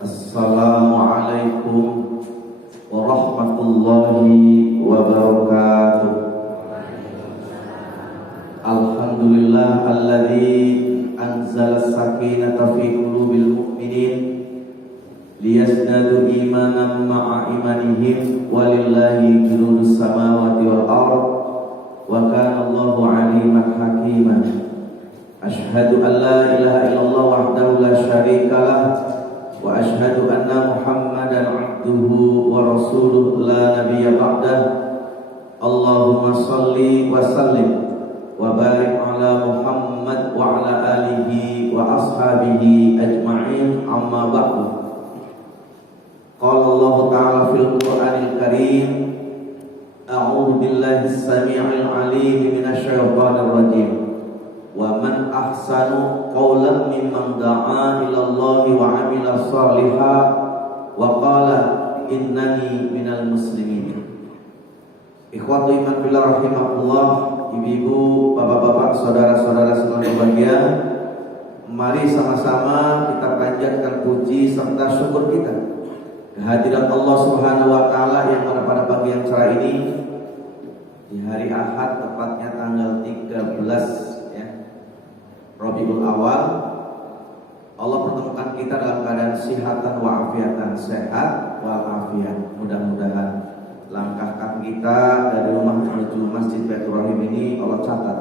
Assalamualaikum warahmatullahi wabarakatuh. Alhamdulillah alladzi anzala as-sakinata fi qulubil mu'minin liyazdadu imanan ma'a imanihim walillahi junudus samawati wal ardh wa kana Allahu 'aliman hakiman. Asyhadu an la ilaha illallah wahdahu la syarika lah wa asyhadu anna Muhammadan 'abduhu wa rasuluhu la nabiyya ba'dah. Allahumma shalli wa sallim wa barik ala Muhammad wa ala alihi wa ashabihi ajma'in, amma ba'du. Qala Allah ta'ala fil Qur'anil Karim, a'udzu billahi as-sami'il 'alim minasy syaithanir rajim. Wa man ahsanu qawlan mimman da'a ila Allah wa 'amila shalihan wa qala innani minal muslimin. Ikhwatu iman fillah rahimakumullah, ibu-ibu, bapak-bapak, saudara-saudara sekalian berbahagia, mari sama-sama kita panjatkan puji serta syukur kita kehadirat Allah Subhanahu wa taala yang pada pagi yang cerah ini di hari Ahad, tepatnya tanggal 13 Rabiul Awal. Allah pertemukan kita dalam keadaan sihatan wa afiatan, sehat wa afiat. Mudah-mudahan langkah kaki kita dari rumah menuju Masjid Baitur Rahim ini Allah catat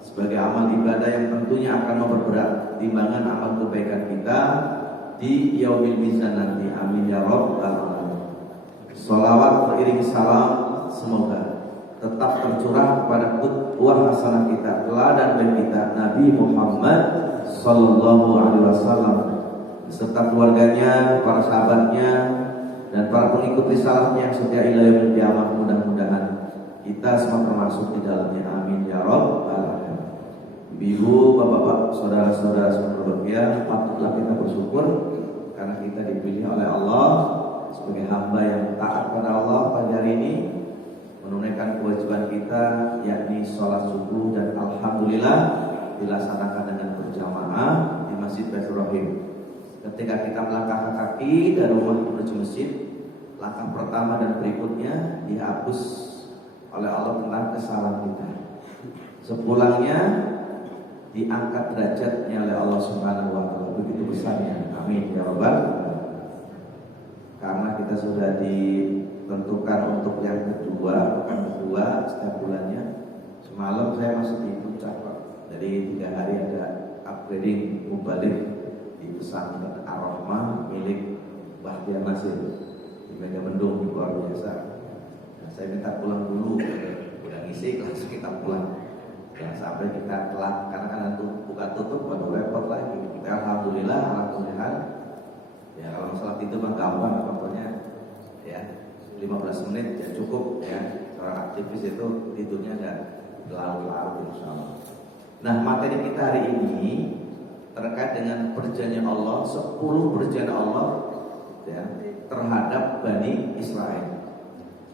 sebagai amal ibadah yang tentunya akan memperberat timbangan amal kebaikan kita di yaumil mizan nanti. Amin ya rabbal alamin. Shalawat beriring salam semoga tetap tercurah kepada qudwah hasanah kita, teladan baik kita, Nabi Muhammad sallallahu alaihi wasallam beserta keluarganya, para sahabatnya, dan para pengikut risalahnya yang setia ila yaumil qiyamah. Mudah-mudahan kita semua termasuk di dalamnya. Amin ya rabbal alamin. Ibu, bapak-bapak, saudara-saudara semua berbahagia, patutlah kita bersyukur karena kita dipilih oleh Allah sebagai hamba yang taat pada Allah pada hari ini, menunaikan kewajiban kita yakni sholat subuh, dan alhamdulillah dilaksanakan dengan berjamaah di Masjid Baitur Rahim. Ketika kita melangkah kaki dari rumah menuju masjid, langkah pertama dan berikutnya dihapus oleh Allah tentang kesalahan kita. Sepulangnya diangkat derajatnya oleh Allah Subhanahu wa taala. Begitu besarnya. Amin ya rabbal alamin. Karena kita sudah ditentukan untuk yang kedua, setiap bulannya. Semalam saya masih di puncak, Pak. Jadi 3 hari ada upgrading mubalik di pesantren Ar-Rahmah milik Bahtiar Nasir di Megamendung, luar biasa. Nah, saya minta pulang dulu, udah ngisi langsung kita pulang. Jangan sampai kita telat karena kan nanti buka tutup baru repot lagi. Alhamdulillah. Ya kalau masalah itu mah gampang, contohnya ya 15 menit ya cukup ya. Orang aktivis itu tidurnya ada larut-larut insyaallah. Nah, materi kita hari ini terkait dengan perjanjian Allah, 10 perjanjian Allah ya, terhadap Bani Israel.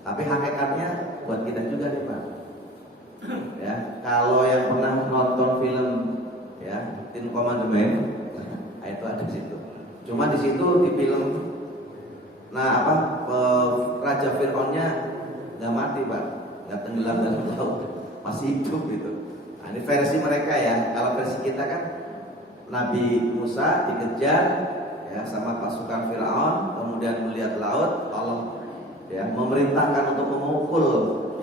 Tapi hakikatnya buat kita juga nih, Pak. Ya, kalau yang pernah nonton film ya Ten Commandment, itu ada di situ. Cuma di situ di film Raja Fir'aunnya nggak mati, Pak, nggak tenggelam dalam laut, masih hidup gitu. Nah, ini versi mereka ya. Kalau versi kita kan Nabi Musa dikejar ya sama pasukan Fir'aun, kemudian melihat laut, Allah ya memerintahkan untuk memukul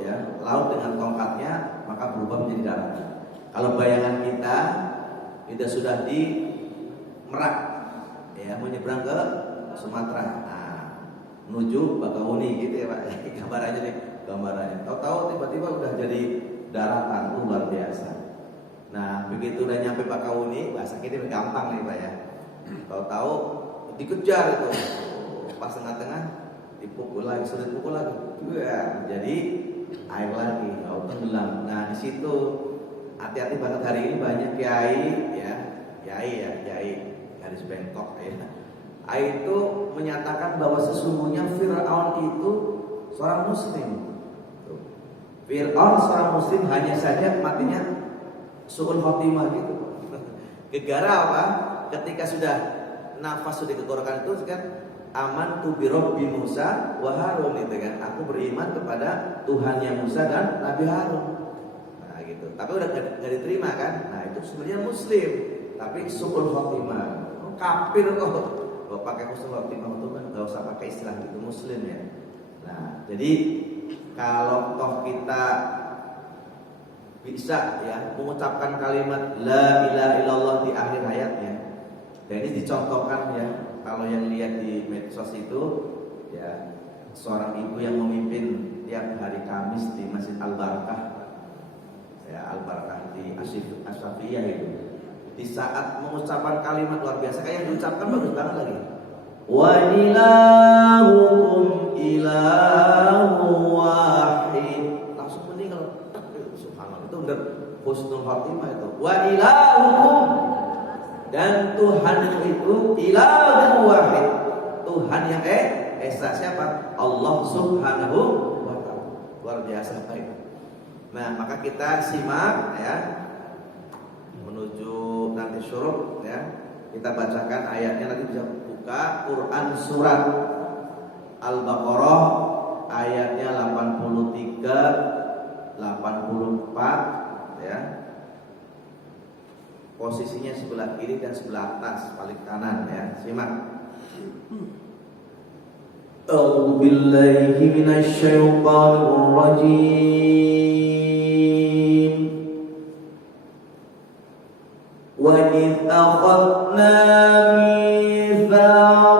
ya laut dengan tongkatnya, maka berubah menjadi darah. Kalau bayangan kita sudah di Merak ya, menyeberang ke Sumatera, menuju Bakahuni gitu ya, Pak. Gambarannya nih, tahu-tahu tiba-tiba udah jadi daratan, luar biasa. Nah, begitu udah nyampe Bakahuni, bahasa kita gampang nih, Pak ya. Tahu-tahu dikejar itu, pas tengah-tengah dipukul lagi, sudah dipukul lagi, ya, jadi air lagi, laut tenggelam. Nah, di situ hati-hati banget hari ini, banyak kiai garis bengkok ya. Itu menyatakan bahwa sesungguhnya Fir'aun itu seorang muslim. Fir'aun seorang muslim, hanya saja matinya su'ul khotimah gitu. Gegara apa? Ketika sudah nafas sudah dikeluarkan itu kan amantu bi Rabbi Musa wa Harun itu kan. Aku beriman kepada Tuhannya Musa dan Nabi Harun. Nah gitu. Tapi udah gak diterima kan. Nah itu sebenarnya muslim tapi su'ul khotimah. Kafir kok. Kalau pakai husnul khotimah itu kan gak usah pakai istilah itu muslim ya. Nah, jadi kalau toh kita bisa ya mengucapkan kalimat la ilaha illallah di akhir hayatnya. Dan ini dicontohkan ya, kalau yang lihat di medsos itu ya seorang ibu yang memimpin tiap hari Kamis di Masjid Al-Barakah. Ya, Al-Barakah di Asyafiyah itu. Di saat mengucapkan kalimat luar biasa kayak yang diucapkan bagus banget lagi. Wa ilahukum ilahu wahid. Langsung meninggal. Subhanallah, itu benar husnul khotimah itu. Wa ilahukum, dan Tuhan itu ilahu wahid. Tuhan yang esa siapa? Allah Subhanahu wa ta'ala. Luar biasa itu. Nah, maka kita simak ya menuju nanti syuruk ya. Kita bacakan ayatnya, nanti bisa buka Quran surat Al-Baqarah ayatnya 83 84 ya. Posisinya sebelah kiri dan sebelah atas paling kanan ya. Simak. A'udzu billahi minasy syaithanir rajim. Wa idz akhadna mitsaqa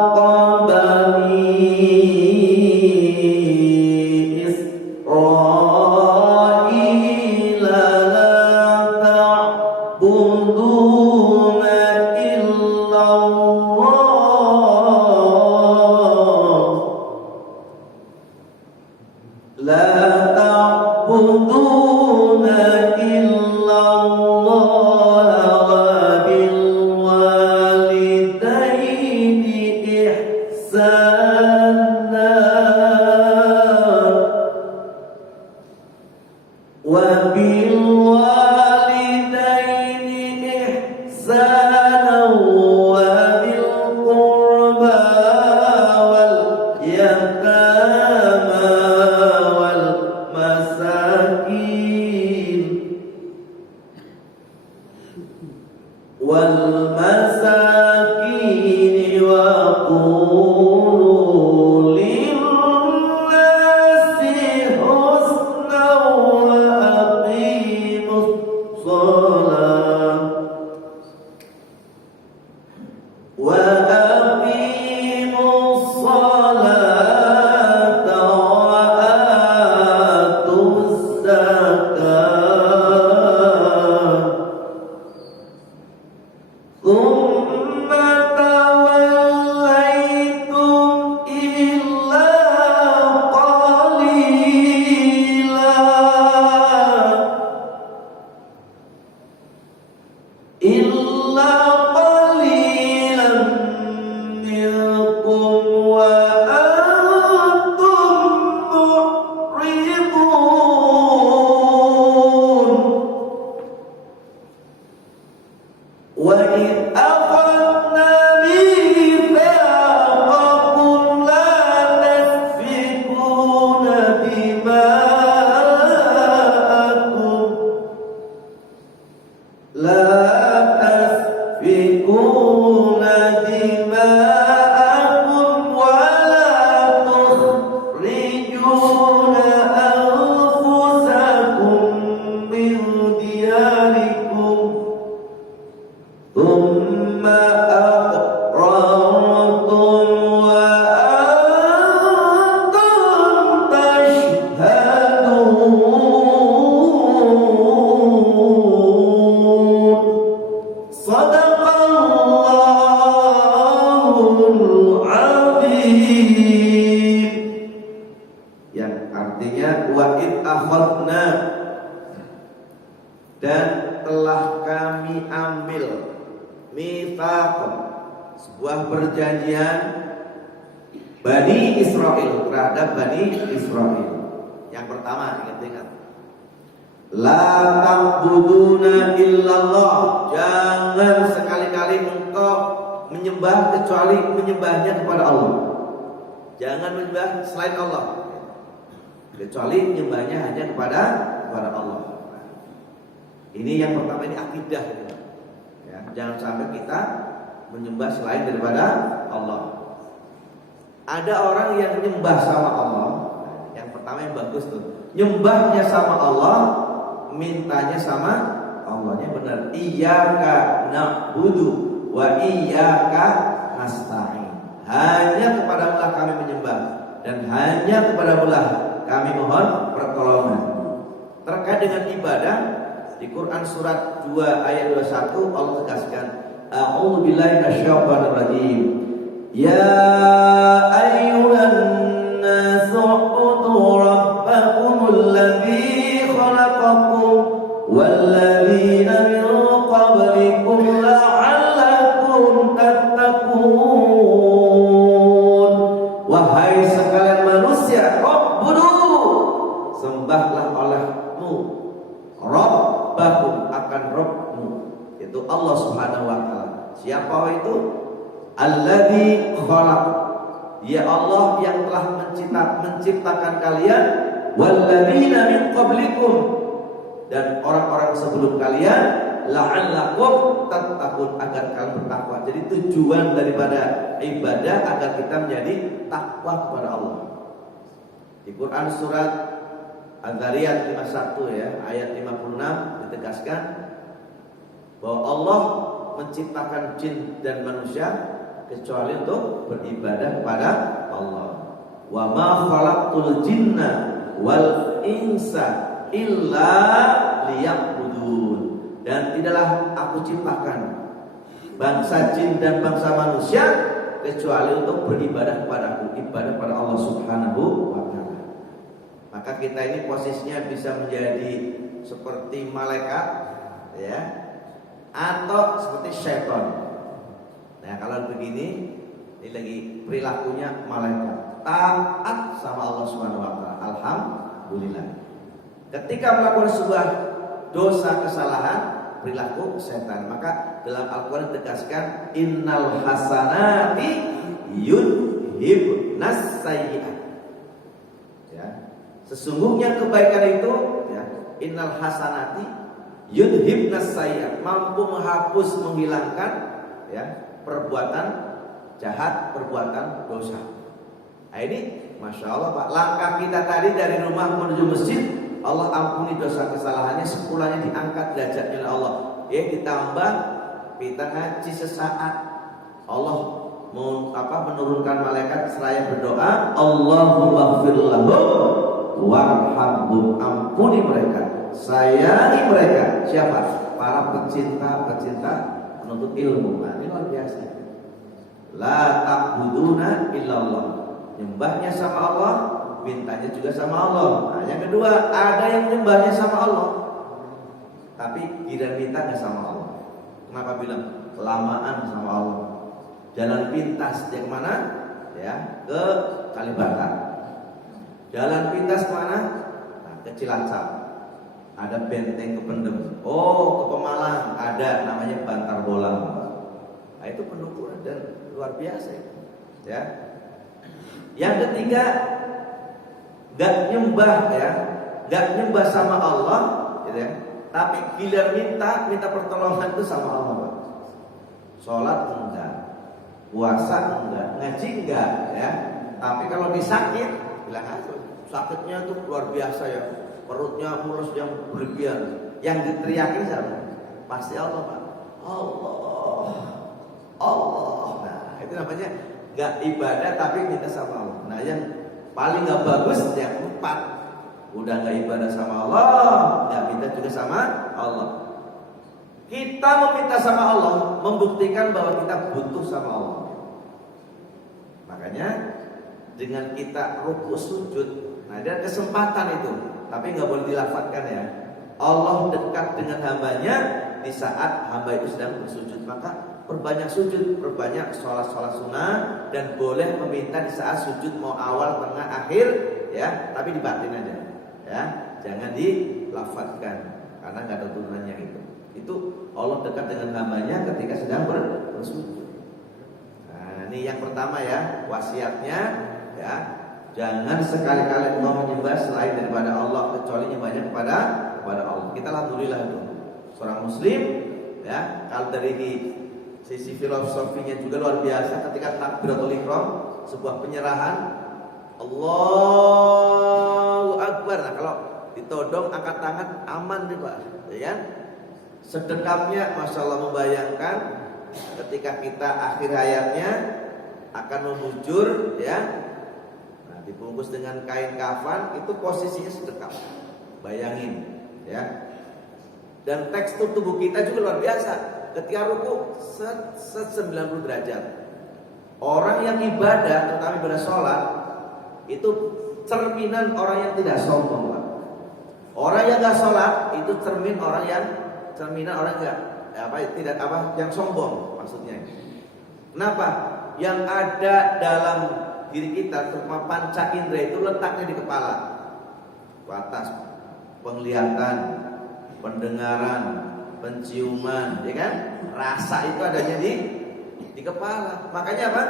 dan telah kami ambil mitsaq, sebuah perjanjian Bani Israel terhadap Bani Israel. Yang pertama, ingat-ingat, la ta'buduna illallah, jangan sekali-kali engkau menyembah kecuali menyembahnya kepada Allah. Jangan menyembah selain Allah, kecuali menyembahnya hanya kepada Allah. Ini yang pertama, ini akidah ya. Jangan sampai kita menyembah selain daripada Allah. Ada orang yang menyembah sama Allah. Yang pertama yang bagus tuh, nyembahnya sama Allah, mintanya sama Allahnya benar. Iyyaka na'budu wa iyyaka nasta'in. Hanya kepadamu kami menyembah dan hanya kepadamu kami mohon pertolongan. Terkait dengan ibadah, di Quran surat 2 ayat 21 Allah tegaskan, A'udzu billahi minasyaitonir rajim. Ya ayyuhan nasu ubudu rabbakumul ladzi khalaqakum wal ladzina min qablikum la'allakum tattaqun. Wahai sekalian manusia, ubudu, sembahlah olehmu Rabbakum, akan Rabbmu, itu Allah Subhanahu wa taala. Siapa itu? Alladzi khalaq, ya Allah yang telah menciptakan kalian, walladzina min qablikum, dan orang-orang sebelum kalian, la'allakum tattaqun, agar kalian bertakwa. Jadi tujuan daripada ibadah agar kita menjadi takwa kepada Allah. Di Quran surat Al-Zariyat 51 ya, ayat 56 ditegaskan bahwa Allah menciptakan jin dan manusia kecuali untuk beribadah kepada Allah. Wa ma khalaqtul jinna wal insa illa liya'budun. Dan tidaklah aku ciptakan bangsa jin dan bangsa manusia kecuali untuk beribadah kepadaku, ibadah kepada Allah Subhanahu wa taala. Maka kita ini posisinya bisa menjadi seperti malaikat ya, atau seperti syaitan. Nah, kalau begini, ini lagi perilakunya malaikat, taat sama Allah Subhanahu wa taala. Alhamdulillah. Ketika melakukan sebuah dosa kesalahan, perilaku setan. Maka dalam Al-Qur'an ditegaskan, innal hasanati yudhibnas sayyi'at. Ya. Sesungguhnya kebaikan itu ya, innal hasanati yudhibnas sayyi'at, mampu menghapus, menghilangkan ya perbuatan jahat, perbuatan dosa. Nah ini Masya Allah Pak, langkah kita tadi dari rumah menuju masjid, Allah ampuni dosa kesalahannya, sepulangnya diangkat derajatnya oleh Allah. Ya ditambah kita ngaji sesaat, Allah menurunkan malaikat seraya berdoa, Allahumma ighfir lahum warhamhum, ampuni mereka, sayangi mereka. Siapa? Para pecinta penuntut ilmu. Nah, ini luar biasa. La ta'buduna illallah, nyembahnya sama Allah, mintanya juga sama Allah. Nah, yang kedua, ada yang nyembahnya sama Allah tapi tidak minta sama Allah. Kenapa bilang kelamaan sama Allah? Jalan pintas yang mana? Ya, ke Kalibata. Jalan pintas mana? Nah, ke Cilacap. Ada benteng Kependem. Oh, ke Pemalang ada namanya Bantar Bolang. Nah, itu pendukuran dan luar biasa ya. Yang ketiga, gak nyembah ya, gak nyembah sama Allah gitu ya, tapi giliran minta pertolongan itu sama Allah. Sholat enggak, puasa enggak, ngaji enggak ya. Tapi kalau disakit, bilang aja sakitnya tuh luar biasa ya, perutnya mulus yang berlebihan. Yang diteriakin siapa? Pasti Allah Pak. Allah. Nah itu namanya gak ibadah tapi minta sama Allah. Nah yang paling gak bagus yang empat, udah gak ibadah sama Allah, gak minta juga sama Allah. Kita meminta sama Allah membuktikan bahwa kita butuh sama Allah. Makanya dengan kita ruku sujud, nah ada kesempatan itu, tapi nggak boleh dilafadzkan ya. Allah dekat dengan hambanya di saat hamba itu sedang bersujud. Maka perbanyak sujud, perbanyak sholat sunnah, dan boleh meminta di saat sujud, mau awal, tengah, akhir ya, tapi dibatin aja ya, jangan dilafadzkan karena nggak ada turunannya itu. Itu Allah dekat dengan hambanya ketika sedang bersujud. ini yang pertama ya, wasiatnya ya, jangan sekali-kali engkau menyembah selain daripada Allah, kecuali nyembahnya kepada Allah. Kita alhamdulillah itu seorang muslim ya. Kalau dari sisi filosofinya juga luar biasa, ketika takbiratul ihram, sebuah penyerahan, Allahu Akbar. Nah, kalau ditodong angkat tangan aman nih Pak, ya kan? Sedekapnya Masya Allah membayangkan ketika kita akhir hayatnya akan membujur ya. Nah, dibungkus dengan kain kafan, itu posisinya sedekap. Bayangin ya. Dan tekstur tubuh kita juga luar biasa. Ketika ruku 90 derajat. Orang yang ibadah, terutama ibadah sholat, itu cerminan orang yang tidak sombong Pak. Orang yang gak sholat itu cerminan orang yang sombong maksudnya. Kenapa? Yang ada dalam diri kita, terutama panca indera itu letaknya di kepala, atas penglihatan, pendengaran, penciuman, ya kan? Rasa itu adanya di kepala. Makanya apa?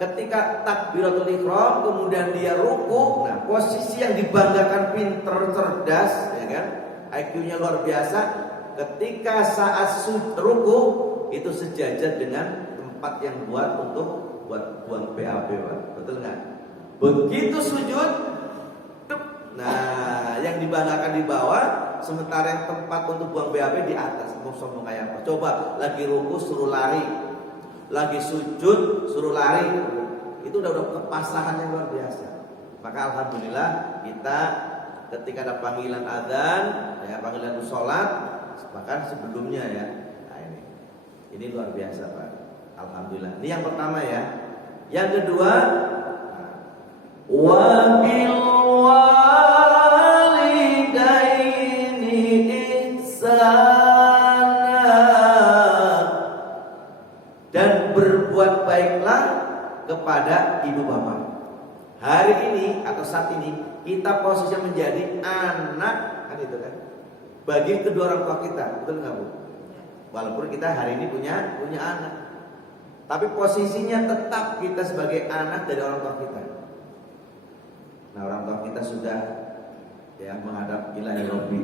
Ketika takbiratul ihram kemudian dia ruku, nah posisi yang dibanggakan pinter, cerdas, ya kan? IQ-nya luar biasa. Ketika saat ruku itu sejajar dengan tempat yang buat buang BAB, Pak. Betul nggak? Begitu sujud, nah yang dibanggakan di bawah, sementara yang tempat untuk buang BAB di atas. Mau sombong kayak apa? Coba lagi ruku suruh lari, lagi sujud suruh lari, itu udah kepasrahan yang luar biasa. Maka alhamdulillah kita ketika ada panggilan adzan, ya panggilan sholat, bahkan sebelumnya ya, nah ini luar biasa Pak. Alhamdulillah. Ini yang pertama ya. Yang kedua, wa bil walidaini ihsana, dan berbuat baiklah kepada ibu bapak. Hari ini atau saat ini kita posisinya menjadi anak, kan itu kan, bagi kedua orang tua kita, betul nggak Bu? Walaupun kita hari ini punya anak, tapi posisinya tetap kita sebagai anak dari orang tua kita. Nah, orang tua kita sudah ya menghadap ilahi Rabbi.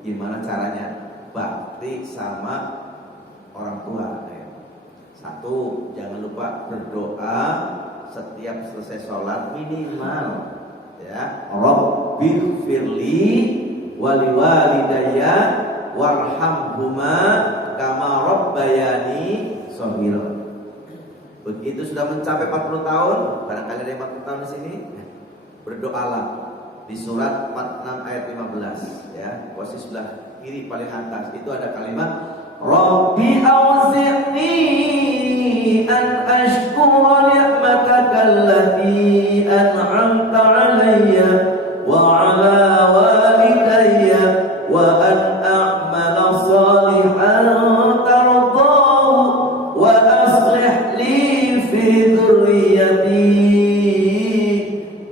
Gimana caranya bakti sama orang tua? Ya. Satu, jangan lupa berdoa setiap selesai sholat minimal ya, Rabbil firli wali walidayya warhamhuma kama rabbayani shaghira. Begitu sudah mencapai 40 tahun, barangkali ada yang 40 tahun di sini, berdoalah di surat 46 ayat 15 ya, posisi sebelah kiri paling atas itu ada kalimat Rabbi awzi'ni an ashkura ni'mataka allati an'amta 'alayya wa 'ala walidayya wa an a'mala salihan tardahu wa aslih li fi dhurriyyati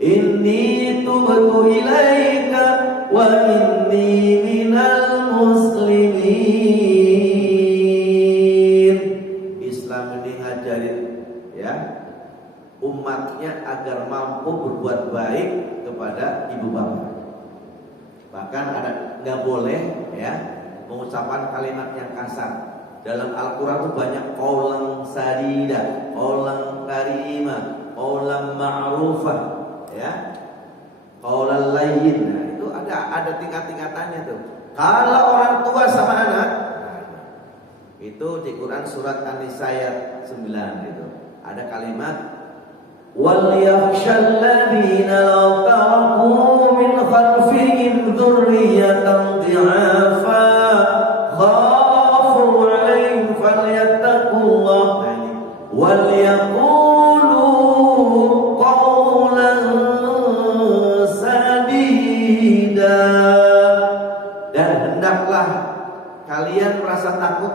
inni tubtu ilaika wa inni minal muslimin. Islam ini ngajarin ya umatnya agar mampu berbuat baik kepada ibu bapak. Bahkan ada nggak boleh ya mengucapkan kalimat yang kasar. Dalam Al-Quran itu banyak qaulan sadida, qaulan karima, qaulan ma'rufah, ya, qaulan layyin. Nah, itu ada tingkat-tingkatannya tuh. Kalau orang tua sama anak, itu di Quran surat An-Nisa ayat 9 itu ada kalimat wal yakhshal ladzina law taraku min khalfihim dzurriyyatan dhi'afa khafu 'alaihim falyattaqullah wal yaqulu qawlan sadida. Dan hendaklah kalian merasa takut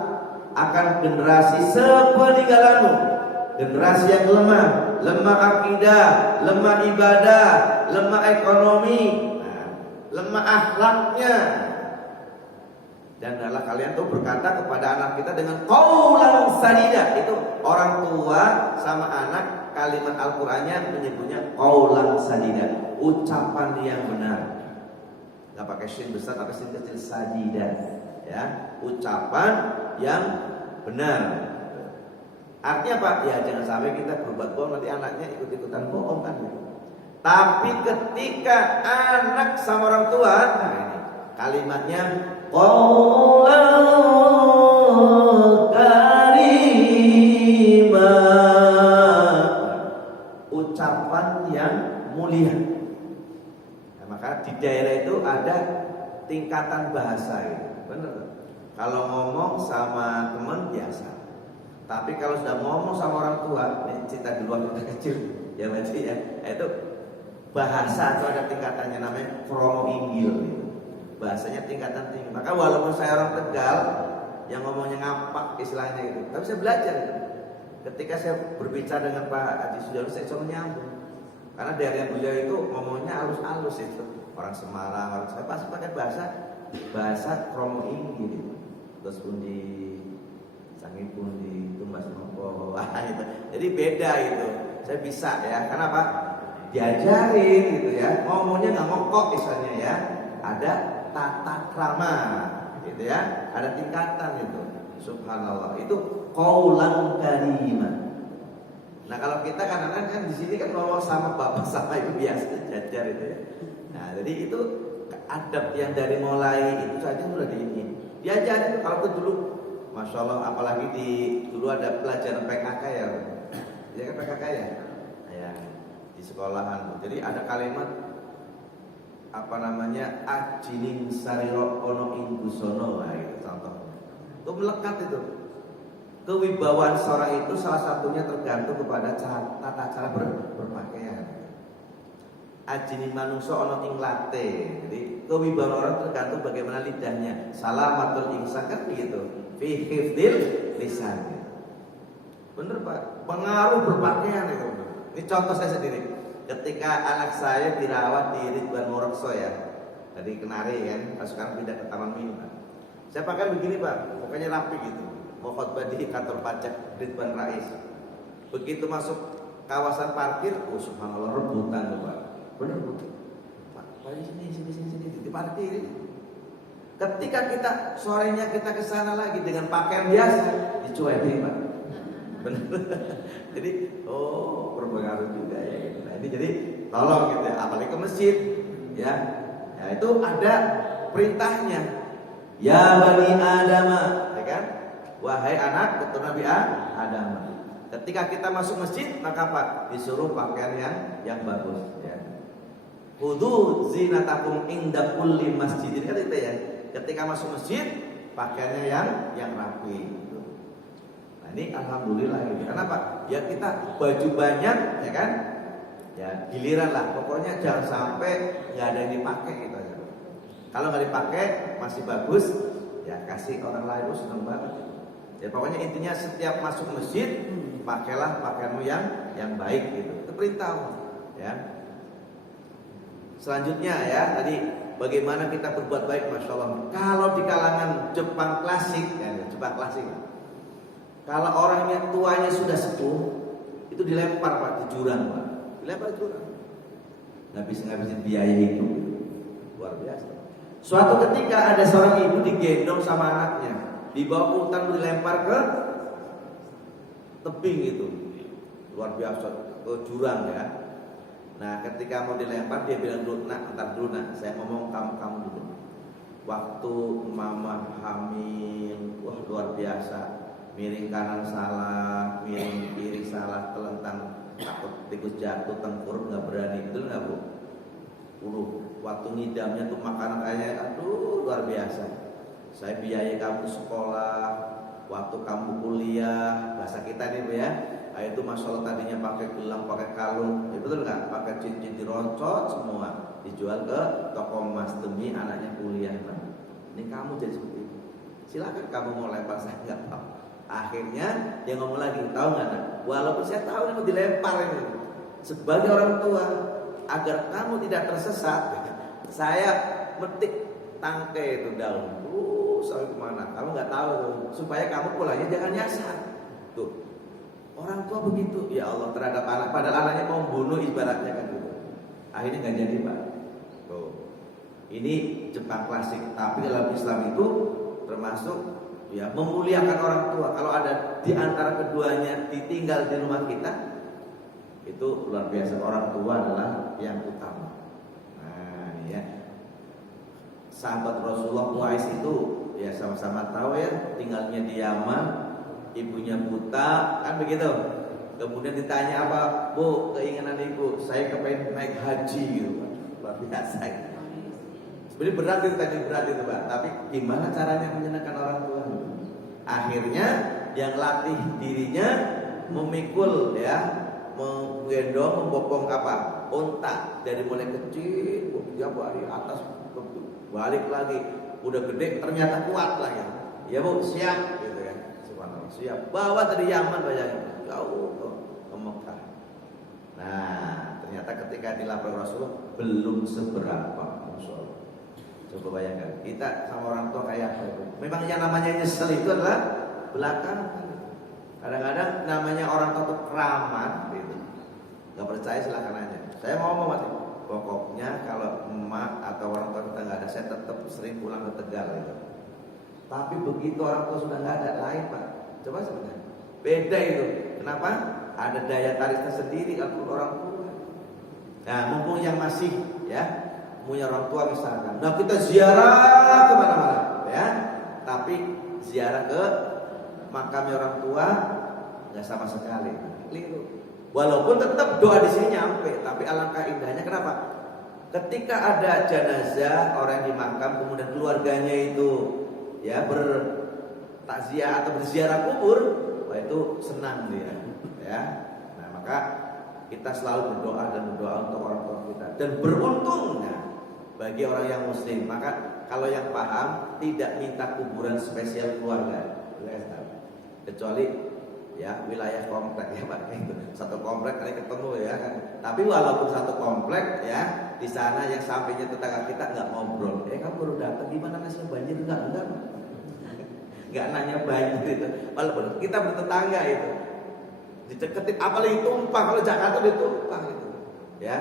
akan generasi sepeninggalanmu, generasi yang lemah akidah, lemah ibadah, lemah ekonomi, lemah akhlaknya. Dan adalah kalian tuh berkata kepada anak kita dengan qaulan sadida. Itu orang tua sama anak, kalimat Al-Qur'annya menyebutnya qaulan sadida, ucapan yang benar. Enggak pakai shin besar tapi shin kecil, sadida. Ya, ucapan yang benar. Artinya apa? Ya jangan sampai kita berbuat bohong nanti anaknya ikut-ikutan bohong kan. Tapi ketika anak sama orang tua, nah ini kalimatnya qaulan karima, ucapan yang mulia. Nah, maka di daerah itu ada tingkatan bahasa gitu. Benar. Kalau ngomong sama teman biasa. Tapi kalau sudah ngomong sama orang tua, ini cerita di luar kita kecil, ya Mas ya. Itu bahasa itu ada tingkatannya namanya kromo inggil gitu. Bahasanya tingkatan tinggi. Maka walaupun saya orang Tegal yang ngomongnya ngapak istilahnya gitu, tapi saya belajar gitu. Ketika saya berbicara dengan Pak Haji Sudarso, saya coba nyambung. Karena daerah beliau itu ngomongnya halus-halus itu. Orang Semarang, orang saya pasti pakai bahasa kromo inggil gitu. Terus pun di sangi pun di tumbas nopo gitu. Jadi beda itu. Saya bisa ya. Kenapa? Diajarin gitu ya. Ngomongnya nggak ngokok misalnya ya. Ada tata krama gitu ya, ada tingkatan itu. Subhanallah, itu qaulan karimah. Nah kalau kita kadang-kadang kan di sini kan ngomong sama bapak sama ibu biasa jajar itu ya. Nah jadi itu adab yang dari mulai itu saja sudah diajarin itu. Kalau itu dulu, masya Allah, apalagi dulu ada pelajaran PKK ya, ya kan PKK ya, ya di sekolahan. Jadi ada kalimat apa namanya ajining sariro ono ing busono, nah itu contoh. Itu melekat itu. Kewibawaan seorang itu salah satunya tergantung kepada tata cara berpakaian. Ajining manungso ono ing late. Jadi kewibawaan orang tergantung bagaimana lidahnya. Salamatul insan kan begitu. Fi hifdzil lisan. Bener Pak, pengaruh berpakaian itu. Ini contoh saya sendiri. Ketika anak saya dirawat di Ridwan Morokso ya, dari Kenari kan, sekarang pindah ke Taman Mini Pak. Saya pakai begini Pak, pokoknya rapi gitu. Mau khotbah di kantor pajak Ridwan Rais. Begitu masuk kawasan parkir, oh subhanallah rebutan tuh Pak. Bener betul. Pak, sini di parkir. Ketika kita sorenya kita ke sana lagi dengan pakaian biasa, dicuekin Pak. Bener. Jadi berpengaruh juga ya. Nah, ini jadi tolong gitu ya, apalagi ke masjid ya. Ya itu ada perintahnya. Ya bani Adam, ya kan? Wahai anak keturunan Nabi Adam. Ketika kita masuk masjid, maka apa? Disuruh pakaian yang bagus ya. Khudhu zinatakum inda kulli masjidin, kan itu ya. Ketika masuk masjid, pakaiannya yang rapi. Nah, ini alhamdulillah gitu. Kenapa? Ya kita baju banyak ya kan? Ya giliran lah. Pokoknya jangan sampai nggak ada yang dipakai gitu aja. Kalau nggak dipakai masih bagus, ya kasih orang lain, senang banget. Ya pokoknya intinya setiap masuk masjid pakailah pakaianmu yang baik gitu. Itu perintah ya. Selanjutnya ya tadi bagaimana kita berbuat baik, masya Allah. Kalau di kalangan Jepang klasik, ya, Jepang klasik. Kalau orangnya tuanya sudah sepuh, itu dilempar Pak di jurang Pak. Dilempar di jurang. Ngabisin biaya hidup. Luar biasa. Suatu ketika ada seorang ibu digendong sama anaknya, dibawa ke hutan dilempar ke tebing itu. Luar biasa, ke jurang ya. Nah, ketika mau dilempar dia bilang dulu, "Nak, entar dulu Nak, saya ngomong kamu dulu." Waktu mama hamil, wah luar biasa. Miring kanan salah, miring kiri salah, telentang, takut tikus jatuh, tengkurap nggak berani, betul nggak Bu? Waktu ngidamnya tuh makanan kayaknya, aduh luar biasa. Saya biayai kamu sekolah, waktu kamu kuliah, bahasa kita nih Bu ya. Itu masalah tadinya pakai gelang, pakai kalung, ya betul nggak? Pakai cincin dironcot semua, dijual ke toko emas demi anaknya kuliah. Ini kamu jadi seperti itu. Silakan kamu mau lempar, saya nggak tahu. Akhirnya dia ngomong lagi, tahu nggak Nak? Walaupun saya tahu ini mau dilempar ini, sebagai orang tua, agar kamu tidak tersesat, saya metik tangkai itu daun, sampai kemana. Kamu nggak tahu tuh. Supaya kamu pulangnya jangan nyasar. Tuh. Orang tua begitu, ya Allah terhadap anak. Padahal anaknya mau bunuh ibaratnya kan gitu. Akhirnya nggak jadi Pak. Tuh. Ini Jepang klasik. Tapi dalam Islam itu termasuk ya memuliakan orang tua. Kalau ada di antara keduanya ditinggal di rumah kita, itu luar biasa. Orang tua adalah yang utama. Nah, ini ya. Sahabat Rasulullah Mu'aiz itu ya sama-sama tahu ya, tinggalnya di Yaman, ibunya buta, kan begitu. Kemudian ditanya apa, Bu, keinginan ibu? Saya kepengen naik haji gitu, Pak. Luar biasa. Sebenarnya berat itu tadi, berat itu Pak. Tapi gimana caranya menyenangkan orang tua? Akhirnya yang latih dirinya memikul ya, menggendong, membopong apa? Unta dari mulai kecil, tiap hari atas, balik lagi, udah gede ternyata kuat lagi. Ya Bu, siap gitu kan. Subhanallah, siap. Bawa dari Yaman bayangin, jauh ke Mekah. Nah, ternyata ketika dilapor Rasulullah belum seberapa, Masya Allah. Coba bayangkan, kita sama orang tua kayak apa itu? Memang yang namanya nyesel itu adalah belakangan. Kadang-kadang namanya orang tua itu keramat gitu. Gak percaya silahkan aja. Saya mau ngomong mati. Pokoknya kalau emak atau orang tua kita nggak ada, saya tetap sering pulang ke Tegal gitu. Tapi begitu orang tua sudah nggak ada, lain Pak. Coba sebenarnya beda itu. Kenapa? Ada daya tariknya sendiri kalau orang tua. Nah, mumpung yang masih ya punya orang tua misalkan, nah kita ziarah kemana-mana ya. Tapi ziarah ke makamnya orang tua nggak sama sekali. Keliru. Walaupun tetap doa di sini nyampe, tapi alangkah indahnya. Kenapa? Ketika ada jenazah orang yang dimakam, kemudian keluarganya itu ya bertakziah atau berziarah kubur, wah itu senang dia, ya. Nah maka kita selalu berdoa dan berdoa untuk orang tua kita. Dan beruntungnya bagi orang yang Muslim, maka kalau yang paham tidak minta kuburan spesial keluarga, kecuali ya wilayah komplek ya Pak, itu satu komplek kali ketemu ya kan. Tapi walaupun satu komplek ya, di sana yang sampingnya tetangga kita nggak ngobrol, kamu baru datang, gimana nasibnya banjir? Enggak nggak nanya banjir itu. Walaupun kita bertetangga itu diceketin, apalagi tumpah, kalau Jakarta ditumpah itu ya,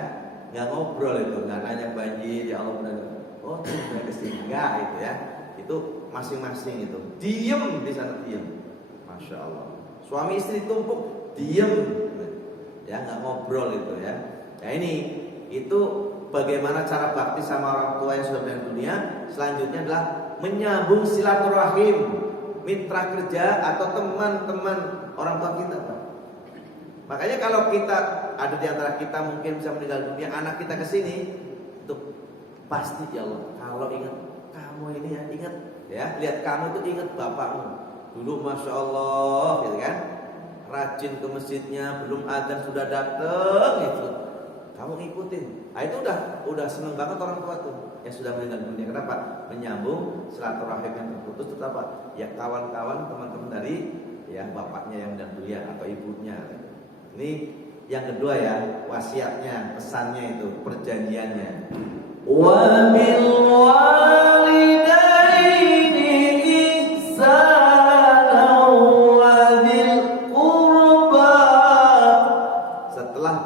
nggak ngobrol itu, nggak nanya banjir, ya Allah benar, oh sudah kesini enggak itu ya. Itu masing-masing itu diem di sana, diem, Masya Allah. Suami istri tumpuk, diem, ya nggak ngobrol itu ya. Nah ini itu bagaimana cara bakti sama orang tua yang sudah meninggal dunia. Selanjutnya adalah menyambung silaturahim, mitra kerja atau teman-teman orang tua kita Pak. Makanya kalau kita ada di antara kita mungkin bisa meninggal dunia, anak kita kesini, itu pasti ya Allah. Kalau ingat kamu ini ya, ingat ya, lihat kamu itu ingat bapakmu. Dulu Masya Allah gitu kan, rajin ke masjidnya, belum adzan sudah datang itu, kamu ngikutin. Nah itu udah seneng banget orang tua tuh yang sudah meninggal dunia. Kenapa? Menyambung silaturahim yang terputus itu apa? Ya kawan-kawan, teman-teman dari ya bapaknya yang meninggal dunia atau ibunya. Ini yang kedua ya, wasiatnya, pesannya itu, perjanjiannya. Wa bil walidaini ihsan.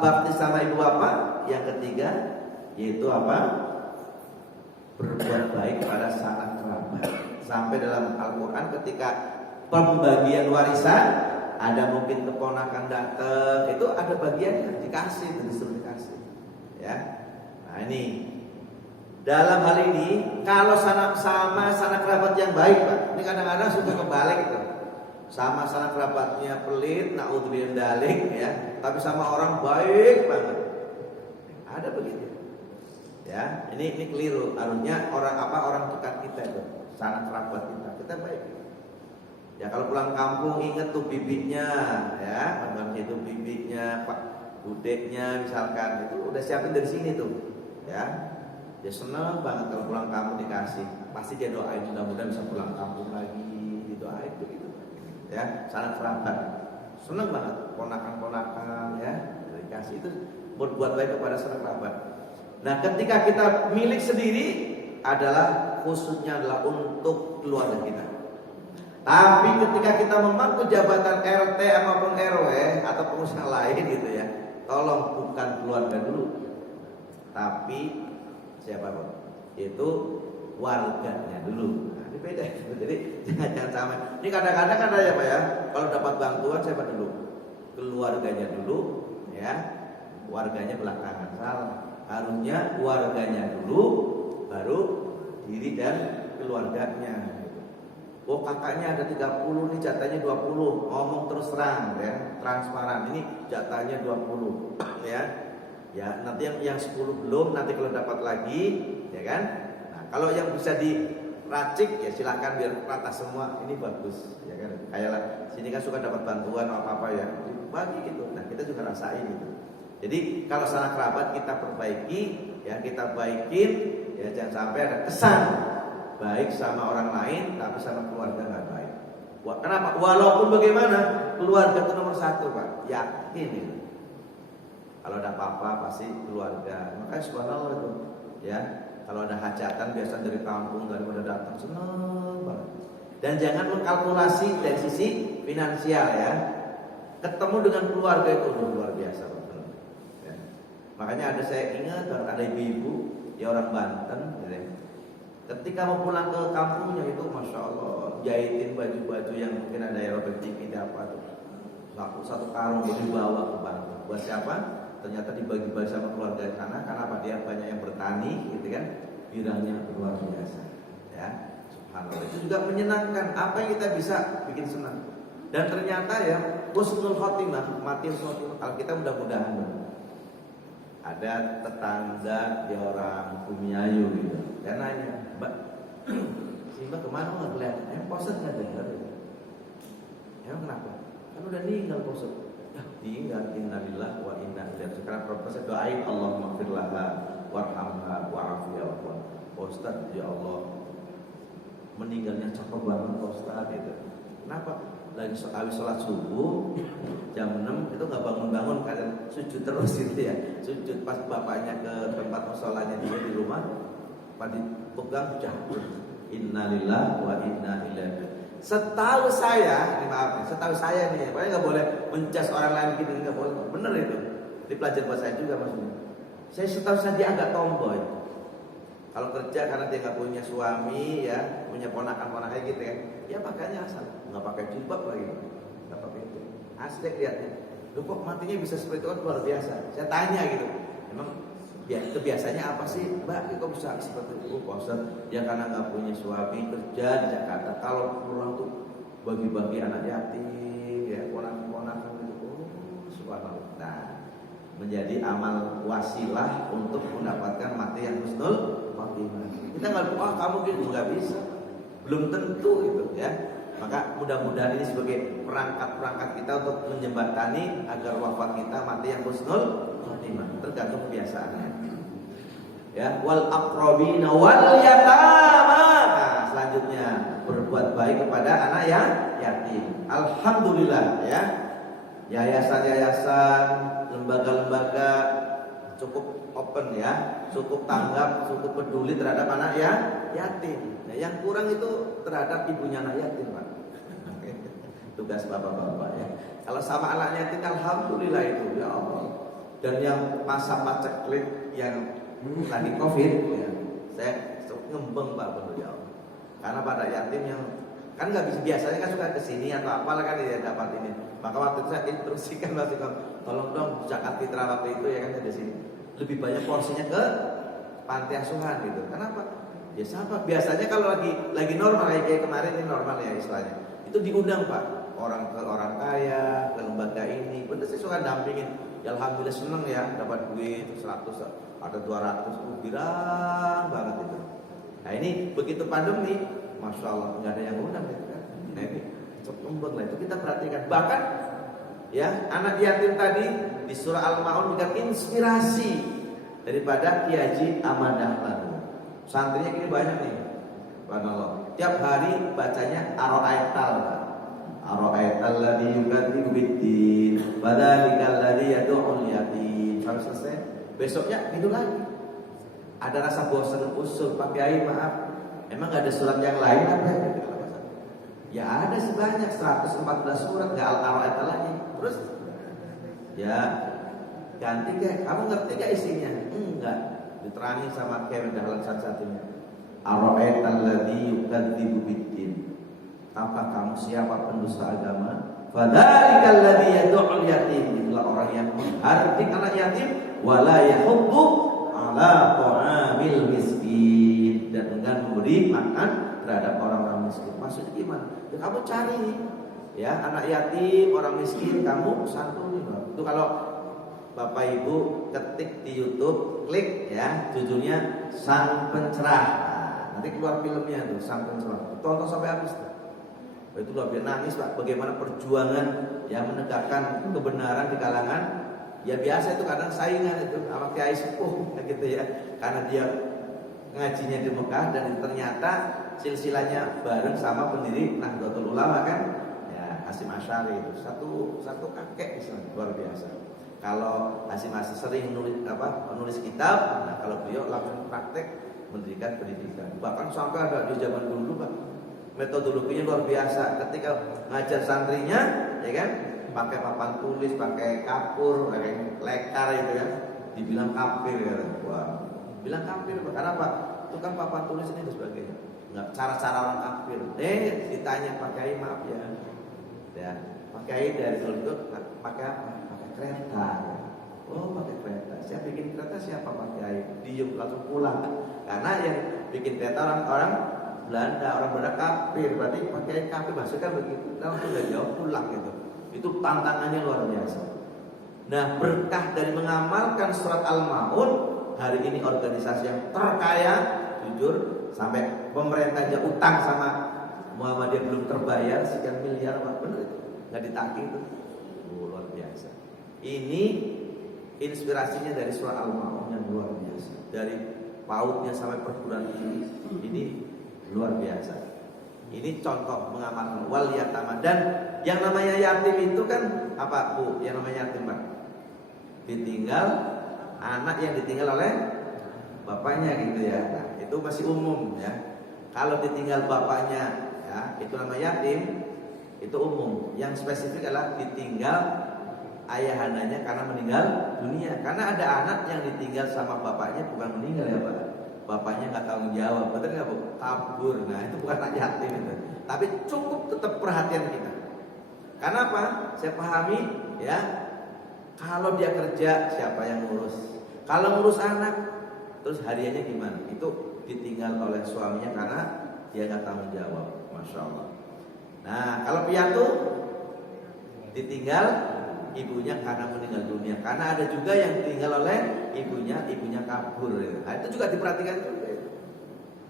Bakti sama ibu bapak, yang ketiga yaitu apa? Berbuat baik kepada sanak kerabat. Sampai dalam Al-Quran ketika pembagian warisan, ada mungkin keponakan datang, itu ada bagiannya, dikasih, disuruh dikasih. Ya, nah ini dalam hal ini kalau sama sanak kerabat yang baik Pak, ini kadang-kadang suka kebalik itu. Sama sanak kerabatnya pelit, naudzubillah dalik ya, tapi sama orang baik banget. Ada begitu. Ya, ini keliru. Harusnya orang dekat kita itu, sanak kerabat kita baik. Ya kalau pulang kampung inget tuh bibitnya, ya, memang itu bibitnya, Pak budeknya misalkan, itu udah siapin dari sini tuh, ya. Dia senang banget kalau pulang kampung dikasih. Pasti dia doain mudah-mudahan bisa pulang kampung lagi, didoain begitu. Ya, sanak kerabat seneng banget, ponakan-ponakan ya dikasih, itu berbuat baik kepada sanak kerabat. Nah ketika kita milik sendiri adalah khususnya adalah untuk keluarga kita. Tapi ketika kita memangku jabatan RT maupun RW atau pengusaha lain gitu ya, tolong bukan keluarga dulu, tapi siapa Pak? Itu warganya dulu. Nah, ini beda. Jadi jangan sama. Ini kadang-kadang ada ya Pak ya, kalau dapat bantuan siapa dulu? Keluarganya dulu, ya. Warganya belakangan. Salah. Harusnya warganya dulu, baru diri dan keluarganya. Oh kakaknya ada 30 nih, jatahnya 20. Ngomong terus terang ya, transparan. Ini jatahnya 20 ya. Ya, nanti yang 10 belum, nanti kalau dapat lagi, ya kan? Nah, kalau yang bisa diracik ya silakan biar rata semua. Ini bagus, ya kan? Kayalah sini kan suka dapat bantuan apa ya, bagi gitu. Nah, kita juga rasain gitu. Jadi kalau salah kerabat kita perbaiki, ya kita baikin, ya jangan sampai ada kesan baik sama orang lain tapi sama keluarga nggak baik. Kenapa? Walaupun bagaimana keluarga itu nomor satu Pak, yakin itu. Kalau ada apa-apa pasti keluarga. Makanya subhanallah itu, ya kalau ada hajatan biasa dari kampung daripada datang senang banget. Dan jangan mengkalkulasi dari sisi finansial ya. Ketemu dengan keluarga itu luar biasa Pak. Ya. Makanya saya ingat ada ibu-ibu ya orang Banten, gitu ya. Ketika mau pulang ke kampungnya itu, masya Allah, jahitin baju-baju yang mungkin ada aerobik tidak apa tuh, satu karung jadi bawa ke Banten. Buat siapa? Ternyata dibagi-bagi sama keluarga di sana. Karena dia banyak yang bertani, gitu kan? Biranya luar biasa. Ya, subhanallah. Itu juga menyenangkan. Apa yang kita bisa bikin senang. Dan ternyata ya, husnul khotimah, mati husnul khotimah. Kalau kita mudah-mudahan ada tetangga dia orang Bumiayu gitu. Dia nanya, Mbak, si Mbak kemana nggak kelihatan? Poset nggak dengar? Emang kenapa? Kan udah meninggal poset. Ya tinggal innalillah wa inna ilaihi. Sekarang poset doain Allahumma ighfir laha warhamha wa'afiha wa Ustaz ya Allah, meninggalnya cepet banget Ustaz gitu. Kenapa? Lagi habis sholat subuh jam 6 itu nggak bangun-bangun, kadang sujud terus gitu ya. Sujud pas bapaknya ke tempat musholanya dia di rumah, pada pegang jatuh. Innalillah wa inna ilaihi. Setahu saya, ini maaf nih, setahu saya nih, pokoknya nggak boleh mencas orang lain gitu, nggak boleh. Bener itu. Di pelajaran bahasa saya juga maksudnya. Saya setahu saya dia agak tomboy. Kalau kerja karena dia nggak punya suami ya, punya ponakan-ponakan gitu kan, ya makanya asal nggak pakai jilbab lagi, nggak pakai itu. Asli lihatnya, lu kok matinya bisa seperti itu kan luar biasa. Saya tanya gitu, emang kebiasaannya apa sih, Mbak? Kok bisa seperti itu? Ustaz, ya karena nggak punya suami, kerja di Jakarta. Kalau pulang tuh bagi-bagi anak yatim, ya ponakan-ponakan gitu. Oh, subhanallah. Nah, menjadi amal wasilah untuk mendapatkan mati yang husnul. Kita nggak kamu gitu nggak bisa, belum tentu gitu ya. Maka mudah-mudahan ini sebagai perangkat kita untuk menjembatani agar wafat kita mati yang husnul khotimah, tergantung kebiasaannya. Ya, wal aqrabina wal yatama. Nah, selanjutnya berbuat baik kepada anak yang yatim. Alhamdulillah ya. Yayasan-yayasan, lembaga-lembaga cukup open ya, cukup tanggap, cukup peduli terhadap anak yang yatim. Nah, yang kurang itu terhadap ibunya anak yatim, Pak. Tugas bapak-bapak ya. Kalau sama anak yatim, alhamdulillah itu ya Allah. Dan yang masa paceklik yang lagi COVID, ya, saya ngembeng Pak betul ya Allah. Karena pada yatim yang kan nggak bisa, biasanya kan suka kesini atau apalah kan dia dapat ini. Maka waktu itu saya instruksikan waktu itu, tolong dong zakat fitrah waktu itu ya kan ada sini. Lebih banyak porsinya ke panti asuhan gitu. Kenapa? Ya sama. Biasanya kalau lagi normal kayak kemarin ini normal ya istilahnya. Itu diundang Pak, orang kaya, ke lembaga ini. Bener saya suka dampingin. Ya alhamdulillah seneng ya dapat duit 100, ada 200, girang banget itu. Nah ini begitu pandemi, masya Allah nggak ada yang undang gitu kan. Nah ini cukup lah itu kita perhatikan. Bahkan ya anak yatim tadi di surah Al-Maun juga inspirasi daripada Kiai Haji Ahmad Dahlan. Santrinya gini banyak nih, subhanallah. Tiap hari bacanya Aro'aital, Aro'aital ladzi yukadzibu biddin, fadzalikal ladzi yad'ul yatim. Sampai selesai. Besoknya itu lagi. Ada rasa bosan usul, Pak Kiai maaf, Emang nggak ada surat yang lain apa? Ya ada sih banyak, 114 surat, nggak al-ayat lagi. Terus ya ganti kayak, kamu ngerti gak isinya? Enggak. Diterangi sama kayak dalam satu-satunya. Ar-ra'ayta alladzi yukadzibu biddin. Apa kamu siapa pendusta agama? Fadzalika alladzi yad'ul yatim. Itulah orang yang menghardik anak yatim wala yahuddu ala ta'amil miskin, dan dengan memberi makan terhadap orang-orang miskin. Maksudnya gimana? Ya kamu cari ya anak yatim, orang miskin, kamu santuni. Itu kalau Bapak Ibu ketik di YouTube, klik ya judulnya Sang Pencerah. Nah, nanti keluar filmnya tuh Sang Pencerah. Tonton sampai habis tuh. Itu luar biasa, nangis Pak, bagaimana perjuangan yang menegakkan kebenaran di kalangan. Ya biasa itu kadang saingan itu sama kiai sepuh gitu ya. Karena dia ngajinya di Mekah dan ternyata silsilahnya bareng sama pendiri Nahdlatul Ulama kan. Ya Hasyim Asy'ari itu satu kakek misalnya, luar biasa. Kalau Hasyim Asy'ari sering menulis kitab, nah kalau beliau langsung praktek mendirikan pendidikan. Bahkan sampai ada di zaman dulu Pak, metodologinya luar biasa. Ketika ngajar santrinya, ya kan, pakai papan tulis, pakai kapur, pakai lekar itu ya, dibilang kafir ya. Wah, bilang kafir karena apa? Itu kan papan tulis ini dan sebagainya. Enggak cara-cara orang kafir. Ditanya pakai maaf ya. Ya, pakai dari dulu itu pakai apa? Pakai kereta. Oh, pakai kereta. Siapa bikin kereta? Siapa pakai? Diem langsung pulang. Karena yang bikin kereta orang-orang Belanda, orang Belanda kafir, berarti pakai kafir, maksudnya begitu. Langsung udah jauh pulang gitu. Itu tantangannya luar biasa. Nah, berkah dari mengamalkan surat Al-Maun, hari ini organisasi yang terkaya, jujur, sampai pemerintah aja utang sama Muhammadiyah belum terbayar sekian miliar, Pak. Benar itu? Nggak ditagih itu. Luar biasa. Ini inspirasinya dari surat Al-Maun yang luar biasa. Dari pautnya sampai perguruan tinggi. Ini luar biasa. Ini contoh mengamalkan wal yatama. Dan yang namanya yatim itu kan apa Bu? Yang namanya yatim Pak, ditinggal, anak yang ditinggal oleh bapaknya gitu ya. Nah, itu masih umum ya. Kalau ditinggal bapaknya ya, itu namanya yatim, itu umum. Yang spesifik adalah ditinggal ayahandanya karena meninggal dunia. Karena ada anak yang ditinggal sama bapaknya bukan meninggal ya Pak, bapaknya nggak tanggung jawab, betul nggak Bu? Kabur. Nah itu bukan anak yatim itu. Tapi cukup tetap perhatian kita. Karena apa? Saya pahami ya. Kalau dia kerja, siapa yang ngurus? Kalau ngurus anak, terus hariannya gimana? Itu ditinggal oleh suaminya karena dia nggak tanggung jawab. Masya Allah. Nah kalau piatu ditinggal ibunya karena meninggal dunia. Karena ada juga yang ditinggal oleh ibunya kabur. Nah, itu juga diperhatikan juga.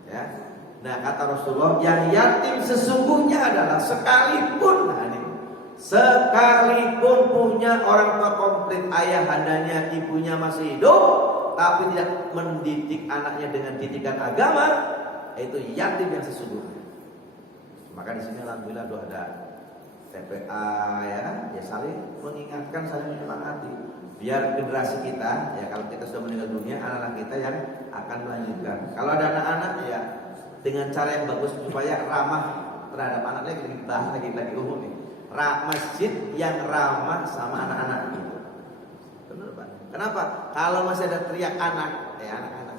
Ya. Nah kata Rasulullah, yang yatim sesungguhnya adalah sekalipun punya orang tua komplit, ayahandanya, ibunya masih hidup, tapi tidak mendidik anaknya dengan didikan agama, itu yatim yang sesungguhnya. Maka di sini alhamdulillah ada TPA ya saling mengingatkan, saling menyemangati, biar generasi kita ya, kalau kita sudah meninggal dunia, anak-anak kita yang akan melanjutkan. Kalau ada anak-anak ya dengan cara yang bagus supaya ramah terhadap anaknya, kita bahas lagi umum nih. Masjid yang ramah sama anak-anak itu. Benar Pak? Kenapa? Kalau masih ada teriak anak-anak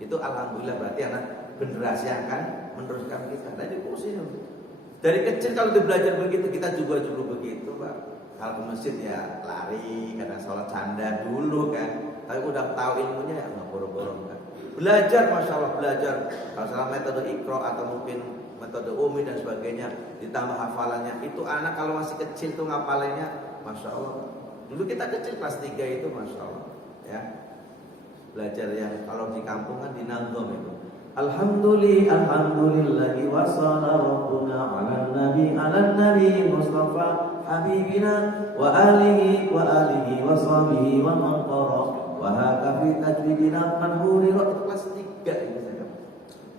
itu alhamdulillah berarti anak generasi yang akan meneruskan kita. Dari kursi dari kecil kalau dia belajar begitu, kita juga dulu begitu Pak. Kalau ke masjid ya lari, kadang sholat canda dulu kan. Tapi udah tahu ilmunya ya nggak boro-boro kan. Belajar, masya Allah belajar. Kalau salah metode Iqra atau mungkin metode Umi dan sebagainya, ditambah hafalannya. Itu anak kalau masih kecil tuh ngapalinnya, masya Allah. Dulu kita kecil kelas 3 itu, masya Allah. Ya, belajar yang kalau di kampung kan di Nagom itu. Alhamdulillahi wa sallallahu ala nabi Mustafa habibina wa alihi wa sahbihi wa man qara wa haka fi tajwidina man hurira. Itu kelas 3 itu saya.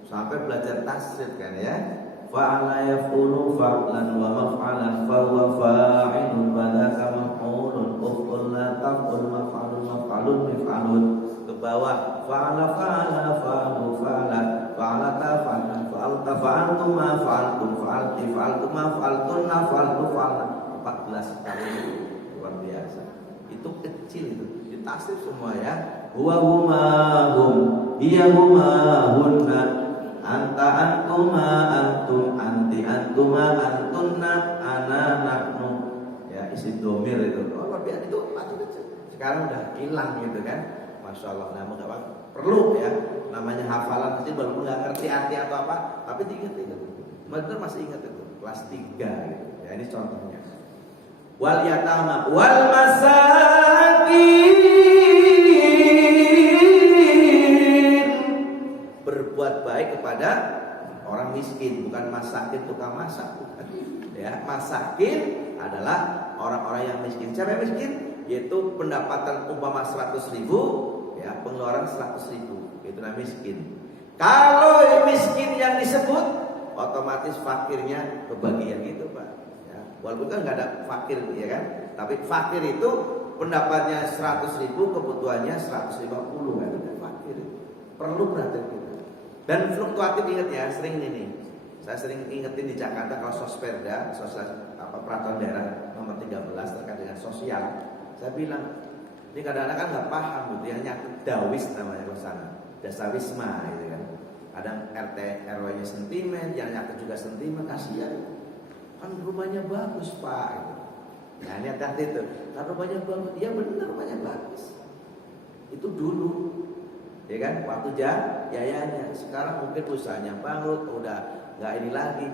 Sampai belajar tasrif kan ya. Fa'ala yaf'ulu fa'lan wa maf'alan fa huwa fa'ilun wa dzaka maf'ulun uf'ul la taf'ul maf'alun maf'alun mif'alun. Ke bawah fa'ala fa'ala fa'alu fa'ala fa'alata, fa'alta, fa'altuma, fa'altum, fa'alti, fa'altuma, fa'altunna, fa'altu, fa'alna. 14 kali, luar biasa. Itu kecil itu, ditasrif semua ya. Huwa huma hum, hiya huma hunna, anta antuma antum, anti antuma antunna, ana nahnu. Ya, isi domir itu. Oh, luar biasa itu masih kecil. Sekarang udah hilang gitu kan. Masya Allah. Nah, mengapa perlu ya namanya hafalan kecil walaupun nggak ngerti arti atau apa, tapi diingat itu. Benar masih ingat itu kelas 3 gitu. Ya, ini contohnya. Wal yatama wal masakin, berbuat baik kepada orang miskin, bukan masakin tukang masak, bukan. Ya, masakin adalah orang-orang yang miskin. Siapa yang miskin? Yaitu pendapatan umpama 100.000, ya, pengeluaran 100.000, itu namanya miskin. Kalau miskin yang disebut, otomatis fakirnya kebagian gitu, Pak. Ya, walaupun kan nggak ada fakir, ya kan? Tapi fakir itu pendapatnya 100.000, kebutuhannya 150, kan? Itu fakir. Perlu perhatian kita. Dan fluktuatif, ingat ya, sering ini. Saya sering ingetin di Jakarta kalau Sosperda, peraturan daerah nomor 13 terkait dengan sosial. Saya bilang, ini kadang-kadang kan nggak paham gitu, yang nyakit dawis namanya di sana, dasawisma gitu kan. Kadang RT RW-nya sentimen, yang nyakit juga sentimen, kasihan. Kan rumahnya bagus Pak. Gitu. Nah ini hati-hati itu, kan rumahnya bagus, ya benar rumahnya bagus. Itu dulu, ya kan, waktu jayanya. Sekarang mungkin usahanya bangkrut, udah nggak ini lagi.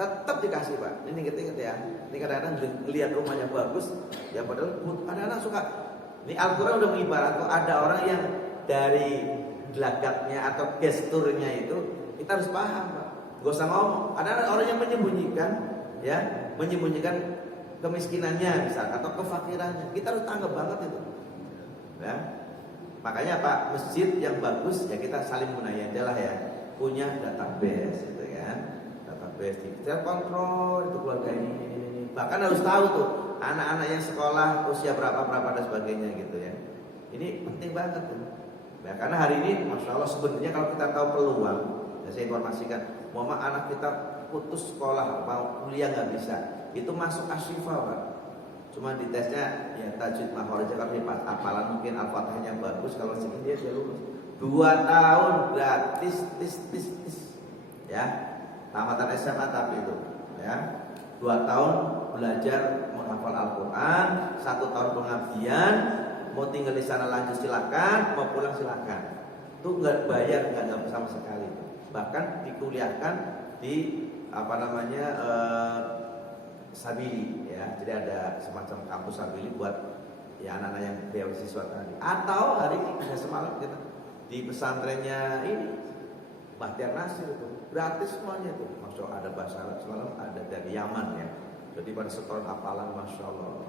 Tetap dikasih Pak. Ini inget-inget ya. Ini kadang-kadang lihat rumahnya bagus, ya padahal kadang-kadang suka. Ini Al-Quran udah mengibaratkan ada orang yang dari gelagatnya atau gesturnya itu kita harus paham Pak. Gak usah ngomong. Ada orang yang menyembunyikan, ya, menyembunyikan kemiskinannya misalnya atau kefakirannya. Kita harus tanggap banget itu. Ya. Makanya Pak, masjid yang bagus ya kita saling menayang ya, punya database gitu kan. Kita kontrol itu keluarga ini. Bahkan harus tahu tuh anak-anak yang sekolah usia berapa dan sebagainya gitu ya. Ini penting banget tuh. Nah, karena hari ini Masya Allah sebenarnya kalau kita tahu peluang, ya saya informasikan, mama anak kita putus sekolah mau kuliah nggak bisa, itu masuk Asyifa Pak. Cuma di tesnya ya tajwid mahfaz kalau di hafalan mungkin al-fatihahnya bagus, kalau segini dia lulus. 2 tahun gratis tis. Ya. Tamatan SMA tapi itu, ya, 2 tahun belajar menghafal Al-Quran, 1 tahun pengabdian, mau tinggal di sana lanjut silakan, mau pulang silakan. Itu nggak bayar, nggak sama sekali. Bahkan dikuliahkan di Sabili, ya, jadi ada semacam kampus Sabili buat ya anak-anak yang beasiswa tadi. Atau hari ini semalam kita di pesantrennya ini. Bahtiar Nasir itu gratis semuanya itu, Masya Allah, ada bahasa Arab semalam, ada dari Yaman ya. Jadi pada setoran hafalan, Masya Allah.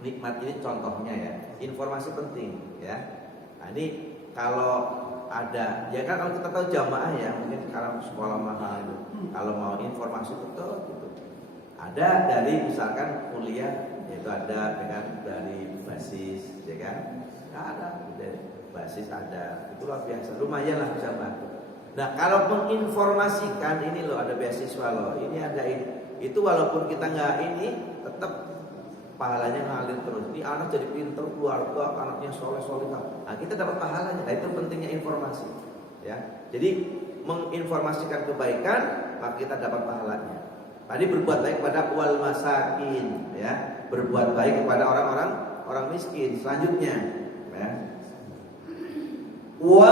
Nikmat ini contohnya ya. Informasi penting ya. Nah ini kalau ada, ya kan kalau kita tahu jamaah ya, mungkin sekarang sekolah mahal itu. Kalau mau informasi betul gitu. Ada dari misalkan kuliah, yaitu ada dengan dari basis, ya kan? Ada dari basis ada, itu luar biasa. Lumayan lah bisa bantu. Nah kalau menginformasikan ini loh ada beasiswa loh, ini ada ini, itu walaupun kita nggak ini, tetap pahalanya ngalir terus. Ini anak jadi pintar, keluarga, anaknya soleh. Nah kita dapat pahalanya. Nah itu pentingnya informasi, ya. Jadi menginformasikan kebaikan, maka kita dapat pahalanya. Tadi berbuat baik kepada wal masakin, ya, berbuat baik kepada orang miskin. Selanjutnya, ya. Wa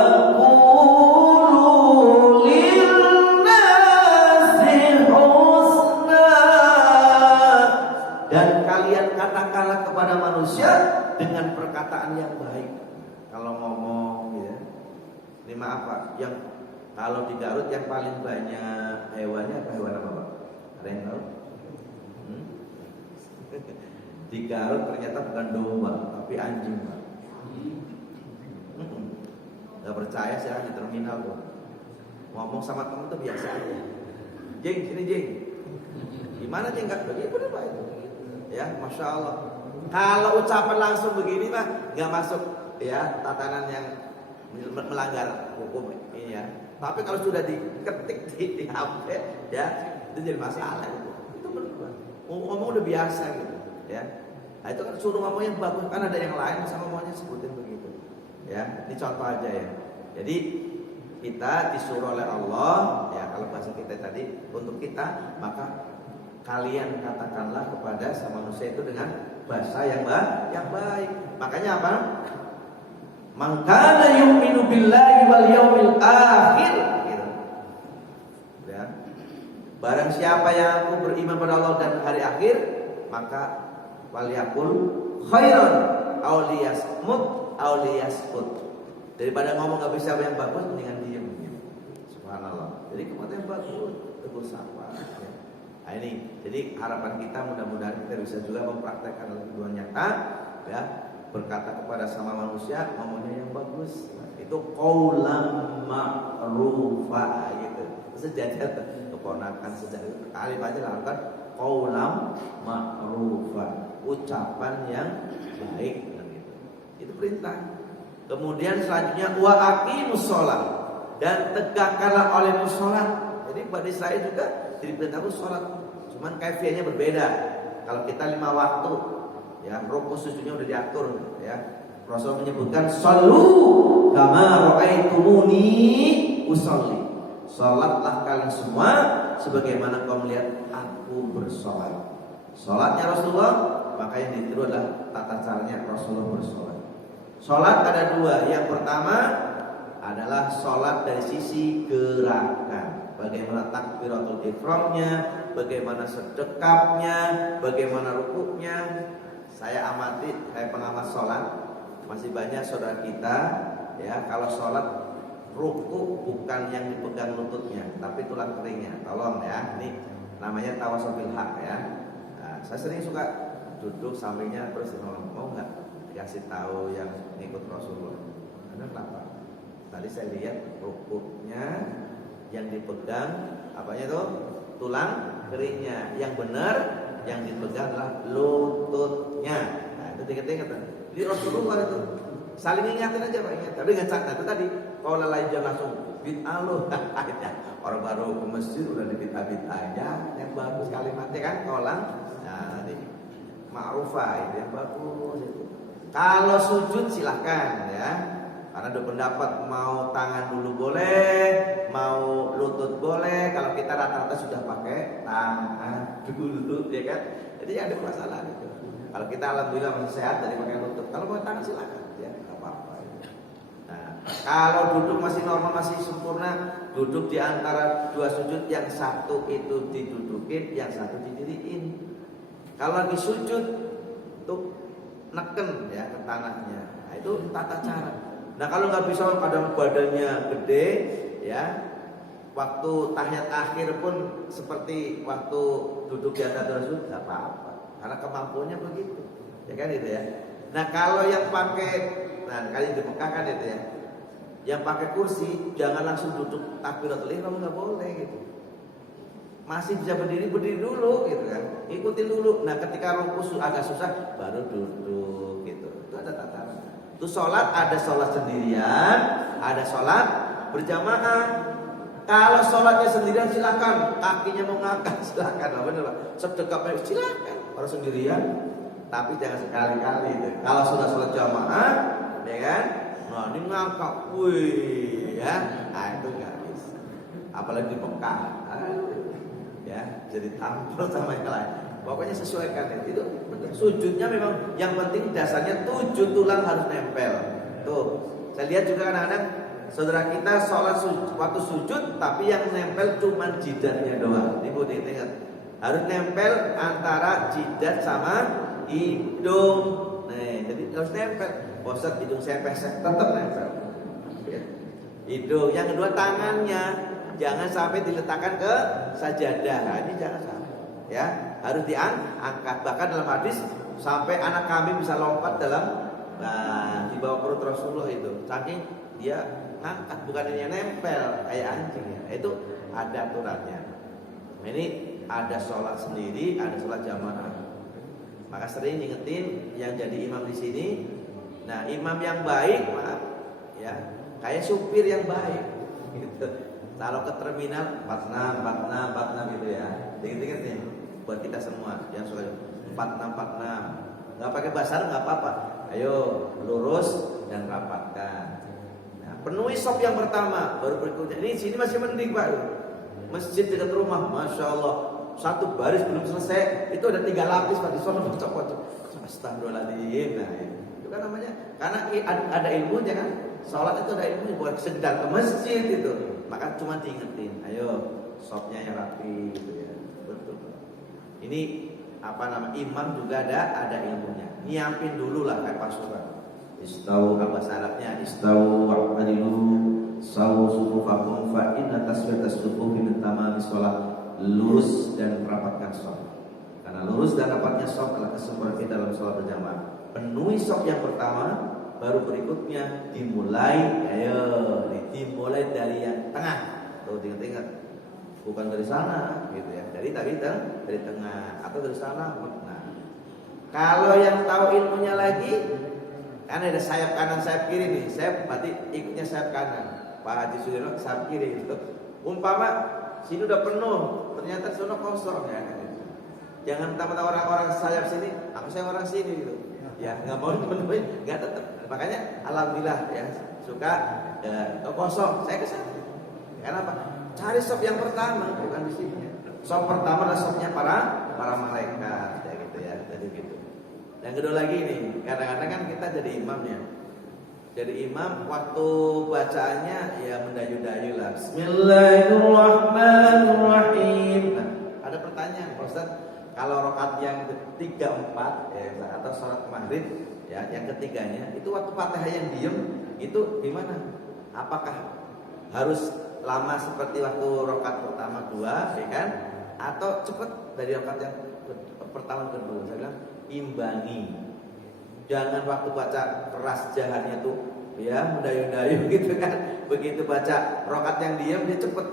dan kalian katakanlah kepada manusia dengan perkataan yang baik. Kalau ngomong ya. Ini maaf Pak, yang kalau di Garut yang paling banyak hewannya apa hewan apa Pak? Ada yang tahu? Di Garut ternyata bukan domba, tapi anjing Pak. Gak percaya saya di terminal tuh. Ngomong sama temen tuh biasa aja. Jeng, sini Jeng. Gimana Jeng? Gak bener Pak itu. Ya, Masya Allah. Kalau ucapan langsung begini mah nggak masuk ya tatanan yang melanggar hukum ini ya. Tapi kalau sudah diketik di HP, ya itu jadi masalah. Itu berubah. Ngomong udah biasa gitu, ya. Nah, itu kan suruh ngomong yang bagus, kan ada yang lain sama ngomongnya sebutin begitu. Ya, ini contoh aja ya. Jadi kita disuruh oleh Allah, ya kalau bahasa kita tadi untuk kita, maka kalian katakanlah kepada sama manusia itu dengan bahasa yang baik. Makanya apa? Man kana yu'minu billahi wal yaumil akhir gitu. Ya. Barang siapa yang aku beriman pada Allah dan hari akhir, maka waliyakul khairan aw liyasmut aw liyaskut. Daripada ngomong gak bisa yang bagus, mendingan diam gitu. Subhanallah. Jadi kematian bagus, tegur sapa ya. Nah ini, jadi harapan kita mudah-mudahan kita bisa juga mempraktekkan kehidupan nyata ya. Berkata kepada sama manusia ngomongnya yang bagus, itu qaulan ma'rufa gitu. Sejajar keponakan sejajar kali aja lakukan qaulan ma'rufa, ucapan yang baik gitu. Itu perintah. Kemudian selanjutnya wa aqimus shalah, dan tegakkanlah olehmu salat. Jadi Bani Israil juga diperintahkan salat, cuman kaifiahnya berbeda. Kalau kita 5 waktu ya, rukuk sujudnya udah diatur ya. Rasul menyebutkan sallu kama raaitumuni usolli. Salatlah kalian semua sebagaimana kau melihat aku bersolat. Salatnya Rasulullah, maka yang ditiru adalah tata caranya Rasulullah bersolat. Salat ada 2. Yang pertama adalah salat dari sisi gerakan. Bagaimana takbiratul ihramnya, bagaimana sedekapnya, bagaimana rukuknya. Saya amati, saya pengamat sholat, masih banyak saudara kita ya kalau sholat rukuk bukan yang dipegang lututnya, tapi tulang keringnya. Tolong ya, ini namanya tawasul hak ya. Nah, saya sering suka duduk sampingnya terus mau nggak dikasih tahu yang ngikut Rasulullah. Karena kenapa? Tadi saya lihat rukuknya yang dipegang apanya tuh tulang keringnya, yang benar yang dipegang adalah lututnya. Nah, itu ingat-ingat. Di Rasulullah itu saling ingatin aja Pak, ingat. Tapi ingat itu tadi kalau lain jangan langsung bid'ah loh. Orang baru ke masjid udah di bid'ah aja. Yang bagus kalimatnya kan kolang. Nah, ini ma'rufah itu yang bagus itu. Kalau sujud silahkan ya. Karena ada pendapat mau tangan dulu boleh, mau lutut boleh. Kalau kita rata-rata sudah pakai tangan dulu, ya kan? Jadi ada masalah itu. Kalau kita alhamdulillah masih sehat dari pakai lutut. Kalau mau tangan silakan, ya nggak apa-apa. Nah, kalau duduk masih normal, masih sempurna, duduk di antara 2 sujud, yang satu itu didudukin, yang satu didiriin. Kalau lagi sujud, tuh neken ya ke tanahnya. Nah, itu tata cara. Nah kalau nggak bisa kadang badannya gede ya, waktu tahiyat akhir pun seperti waktu duduk di atas Rasul nggak apa-apa, karena kemampuannya begitu, ya kan itu ya. Nah kalau yang pakai, nah kali di Mekah kan itu ya, yang pakai kursi jangan langsung duduk takbiratul ihram, nggak boleh gitu. Masih bisa berdiri dulu gitu kan, ikutin dulu. Nah ketika rukuk agak susah baru duduk gitu, itu ada tataran. Itu sholat, ada sholat sendirian, ada sholat berjamaah. Kalau sholatnya sendirian silakan, kakinya mau ngangkat silakan, benar Pak. Sedekapnya silakan, kalau sendirian. Tapi jangan sekali-kali itu. Kalau sudah sholat jamaah, ya kan? Nah ini ngangkat, wih, ya. Nah itu nggak bisa. Apalagi di Mekah, ya, jadi tampil sama yang lain. Pokoknya sesuaikan itu betul. Sujudnya memang yang penting dasarnya 7 tulang harus nempel. Tuh, saya lihat juga kadang-kadang saudara kita sholat waktu sujud, tapi yang nempel cuma jidatnya doang. Ibu ingat, harus nempel antara jidat sama hidung. Nih, jadi harus nempel. Bosan hidung saya pesek, tetap nempel. Ya. Hidung. Yang kedua tangannya jangan sampai diletakkan ke sajadah. Nah, ini jangan sampai. Ya, harus diangkat. Bahkan dalam hadis sampai anak kami bisa lompat dalam di bawah perut Rasulullah itu. Saking dia ngangkat, bukan hanya nempel kayak anjing ya. Itu ada aturannya. Ini ada sholat sendiri, ada sholat jamaah. Maka sering ngingetin yang jadi imam di sini. Nah, imam yang baik, maaf ya, kayak supir yang baik. Gitu. Kalau ke terminal 46, 46, 46 gitu ya. Dikit-dikit nih buat kita semua yang suka 46, 46. Nggak pakai basar nggak apa-apa. Ayo lurus dan rapatkan. Nah, penuhi sop yang pertama, baru berikutnya. Ini sini masih mending Pak. Masjid dekat rumah, masya Allah. Satu baris belum selesai, itu ada 3 lapis Pak di sana kocok-kocok. Astagfirullahaladzim. Nah, itu kan namanya karena ada ilmunya kan. Sholat itu ada ilmunya, bukan sekedar ke masjid itu. Maka cuma diingetin, ayo sopnya yang rapi gitu ya. Betul. Ini apa nama imam juga ada ilmunya. Nyiapin dulu lah kayak pasukan. Istau bahasa Arabnya istau wa'adilu sawu sufufakum fa inna taswiyatas sufufi min tamami sholat. Lurus dan rapatkan shaf. Karena lurus dan rapatnya shaf adalah kesempurnaan kita dalam sholat berjamaah. Penuhi shaf yang pertama, baru berikutnya dimulai. Ayo, dimulai dari yang tengah. Tuh ingat-ingat, bukan dari sana, gitu ya. Dari tengah atau dari sana. Nah, kalau yang tahu ilmunya lagi, kan ada sayap kanan, sayap kiri nih. Sayap berarti ikutnya sayap kanan. Pak Haji Sudirno sayap kiri gitu. Umpama sini udah penuh, ternyata sono kosong ya. Jangan tamat orang-orang sayap sini, aku sayap orang sini gitu. Ya nggak mau dipenuhi, nggak tetap. Makanya alhamdulillah ya suka kosong, saya kesana. Kenapa? Cari sop yang pertama, bukan di sini. Sop pertama adalah sopnya para malaikat, ya gitu ya. Jadi gitu. Yang kedua lagi nih, kadang-kadang kan kita jadi imamnya. Jadi imam waktu bacaannya ya mendayu-dayu lah. Bismillahirrahmanirrahim. Nah, ada pertanyaan, Pak Ustaz. Kalau rakaat yang ketiga, 4 ya, atau salat maghrib ya, yang ketiganya itu waktu Fatihah yang diem itu gimana? Apakah harus lama seperti waktu rakaat pertama 2 ya kan? Atau cepat dari rakaat yang pertama kedua? Saya bilang imbangi. Jangan waktu baca keras jahatnya tuh ya mendayu-dayu gitu kan. Begitu baca rakaat yang diam dia cepet.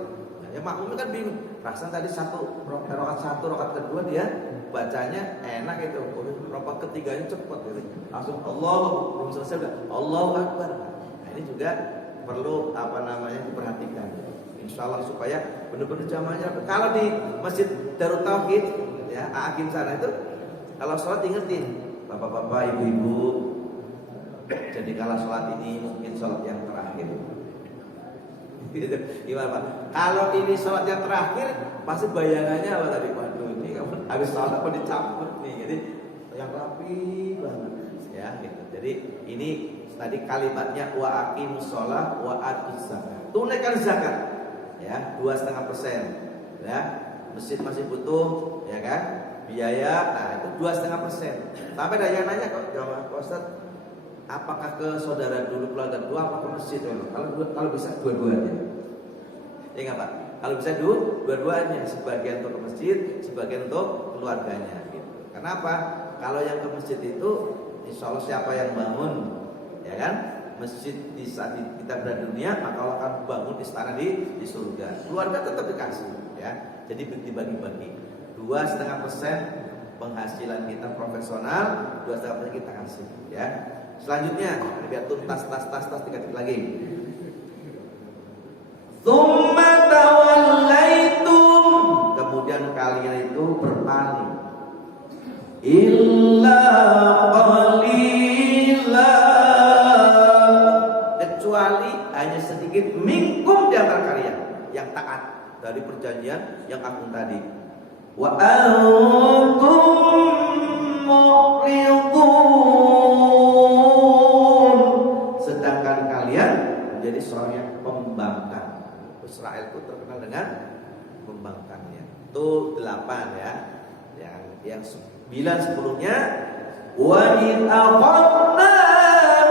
Nah, ya makmumnya kan bingung. Perasaan tadi rakaat 1, rakaat kedua dia bacanya enak itu. Rakaat ketiganya cepet gitu. Langsung Allah belum selesai udah Allahu Akbar. Nah, ini juga perlu diperhatikan. Insya Allah supaya benar-benar jamaahnya. Kalau di Masjid Darut Tauhid ya Hakim sana itu kalau sholat ingetin bapak-bapak, ibu-ibu, jadi kalau sholat ini mungkin sholat yang terakhir. Gimana Pak? Kalau ini sholat yang terakhir, pasti bayangannya apa tadi? Waduh, ini habis sholat apa dicampur nih? Jadi yang rapi banget, ya. Gitu. Jadi ini tadi kalimatnya wa aqimus shalah wa atuz zakat. Tunaikan zakat, ya 2,5%. Ya, masjid masih butuh, ya kan? Biaya, nah itu 2,5%. Sampai ada yang nanya kok, jawab Pak Ustaz, apakah ke saudara dulu, keluarga dulu, apa ke masjid dulu? Kalau bisa dua-duanya, ya nggak Pak? Kalau bisa dua-duanya, sebagian untuk ke masjid, sebagian untuk keluarganya. Gitu. Kenapa? Kalau yang ke masjid itu, insya Allah siapa yang bangun, ya kan? Masjid di saat kita berada di dunia, maka Allah akan bangun istana di surga. Keluarga tetap dikasih, ya. Jadi dibagi-bagi. 2,5% penghasilan kita profesional, 2,5% kita kasih, ya. Selanjutnya, biar tuntas tas 3 titik lagi. Tsumma tawallaitum, kemudian kalian itu berpaling. Illa qalila, kecuali hanya sedikit minkum di antara kalian yang taat dari perjanjian yang agung tadi. Wa antum mu'ridun, sedangkan kalian menjadi seorang yang pembangkang. Israel itu terkenal dengan pembangkangnya. Itu 8 ya. Yang 9 10-nya wa in aqadna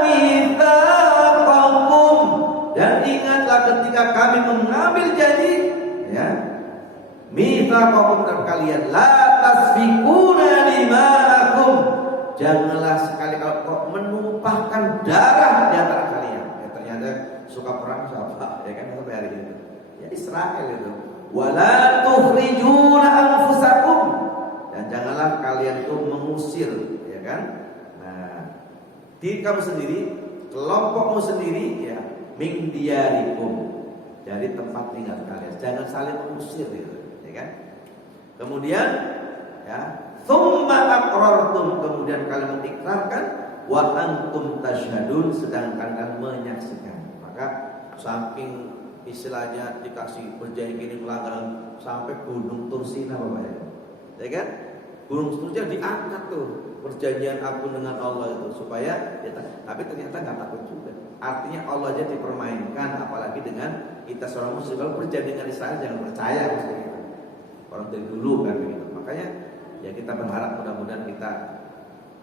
mitsaqakum, dan ingatlah ketika kami mengambil janji, ya. Mitsaqakum terhadap kalian, la tasfikuna dima'akum, janganlah sekali kalau menumpahkan darah di antara kalian. Ya, ternyata suka perang siapa? Ya kan sampai hari ini. Ya Israel itu. Wala tukhrijuna anfusakum, dan janganlah kalian itu mengusir, ya kan? Nah, diri kamu sendiri, kelompokmu sendiri, ya, min diyarikum, dari tempat tinggal kalian. Jangan saling mengusir gitu, ya kan? Kemudian ya, tsumma aqrartum, kemudian kalian mengikrarkan, wa antum tasyhadun, sedangkan kalian menyaksikan. Maka saking istilahnya dikasih perjanjian gini pelanggaran sampai gunung Tursina Bapak ya kan? Gunung Tursina diangkat tuh perjanjian aku dengan Allah itu supaya tapi ternyata nggak takut juga. Artinya Allah aja dipermainkan, apalagi dengan kita seorang muslim. Kalau perjanjian dengan Israel jangan percaya gitu. Orang dari dulu kan begitu. Makanya ya kita berharap mudah-mudahan kita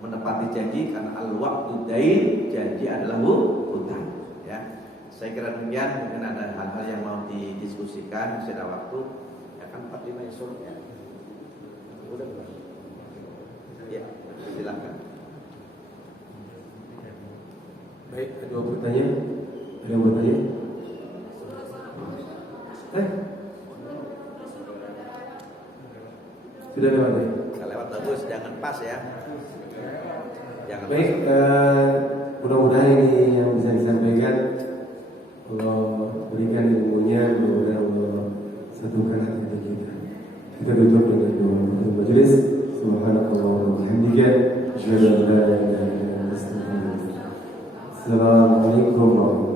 menepati janji, karena al-waqtu dain, janji adalah hutang ya. Saya kira demikian. Mungkin ada hal-hal yang mau didiskusikan, masih ada waktu. Ya kan 45 ya sore ya. Udah belum? Ya, silakan. Baik, ada dua pertanyaan. Ada yang bertanya? Sudah lewat ya? Kalau lewat bagus, jangan pas ya. Jangan. Baik, mudah-mudahan ini yang bisa disampaikan Allah berikan ilmunya, mudah-mudahan Allah satukan hati kita. Kita tutup dengan doa penutup majelis. Subhanakallah wa bihamdika, asyhadu an la ilaha illa anta, astaghfiruka wa atubu ilaik. Assalamualaikum warahmatullahi wabarakatuh.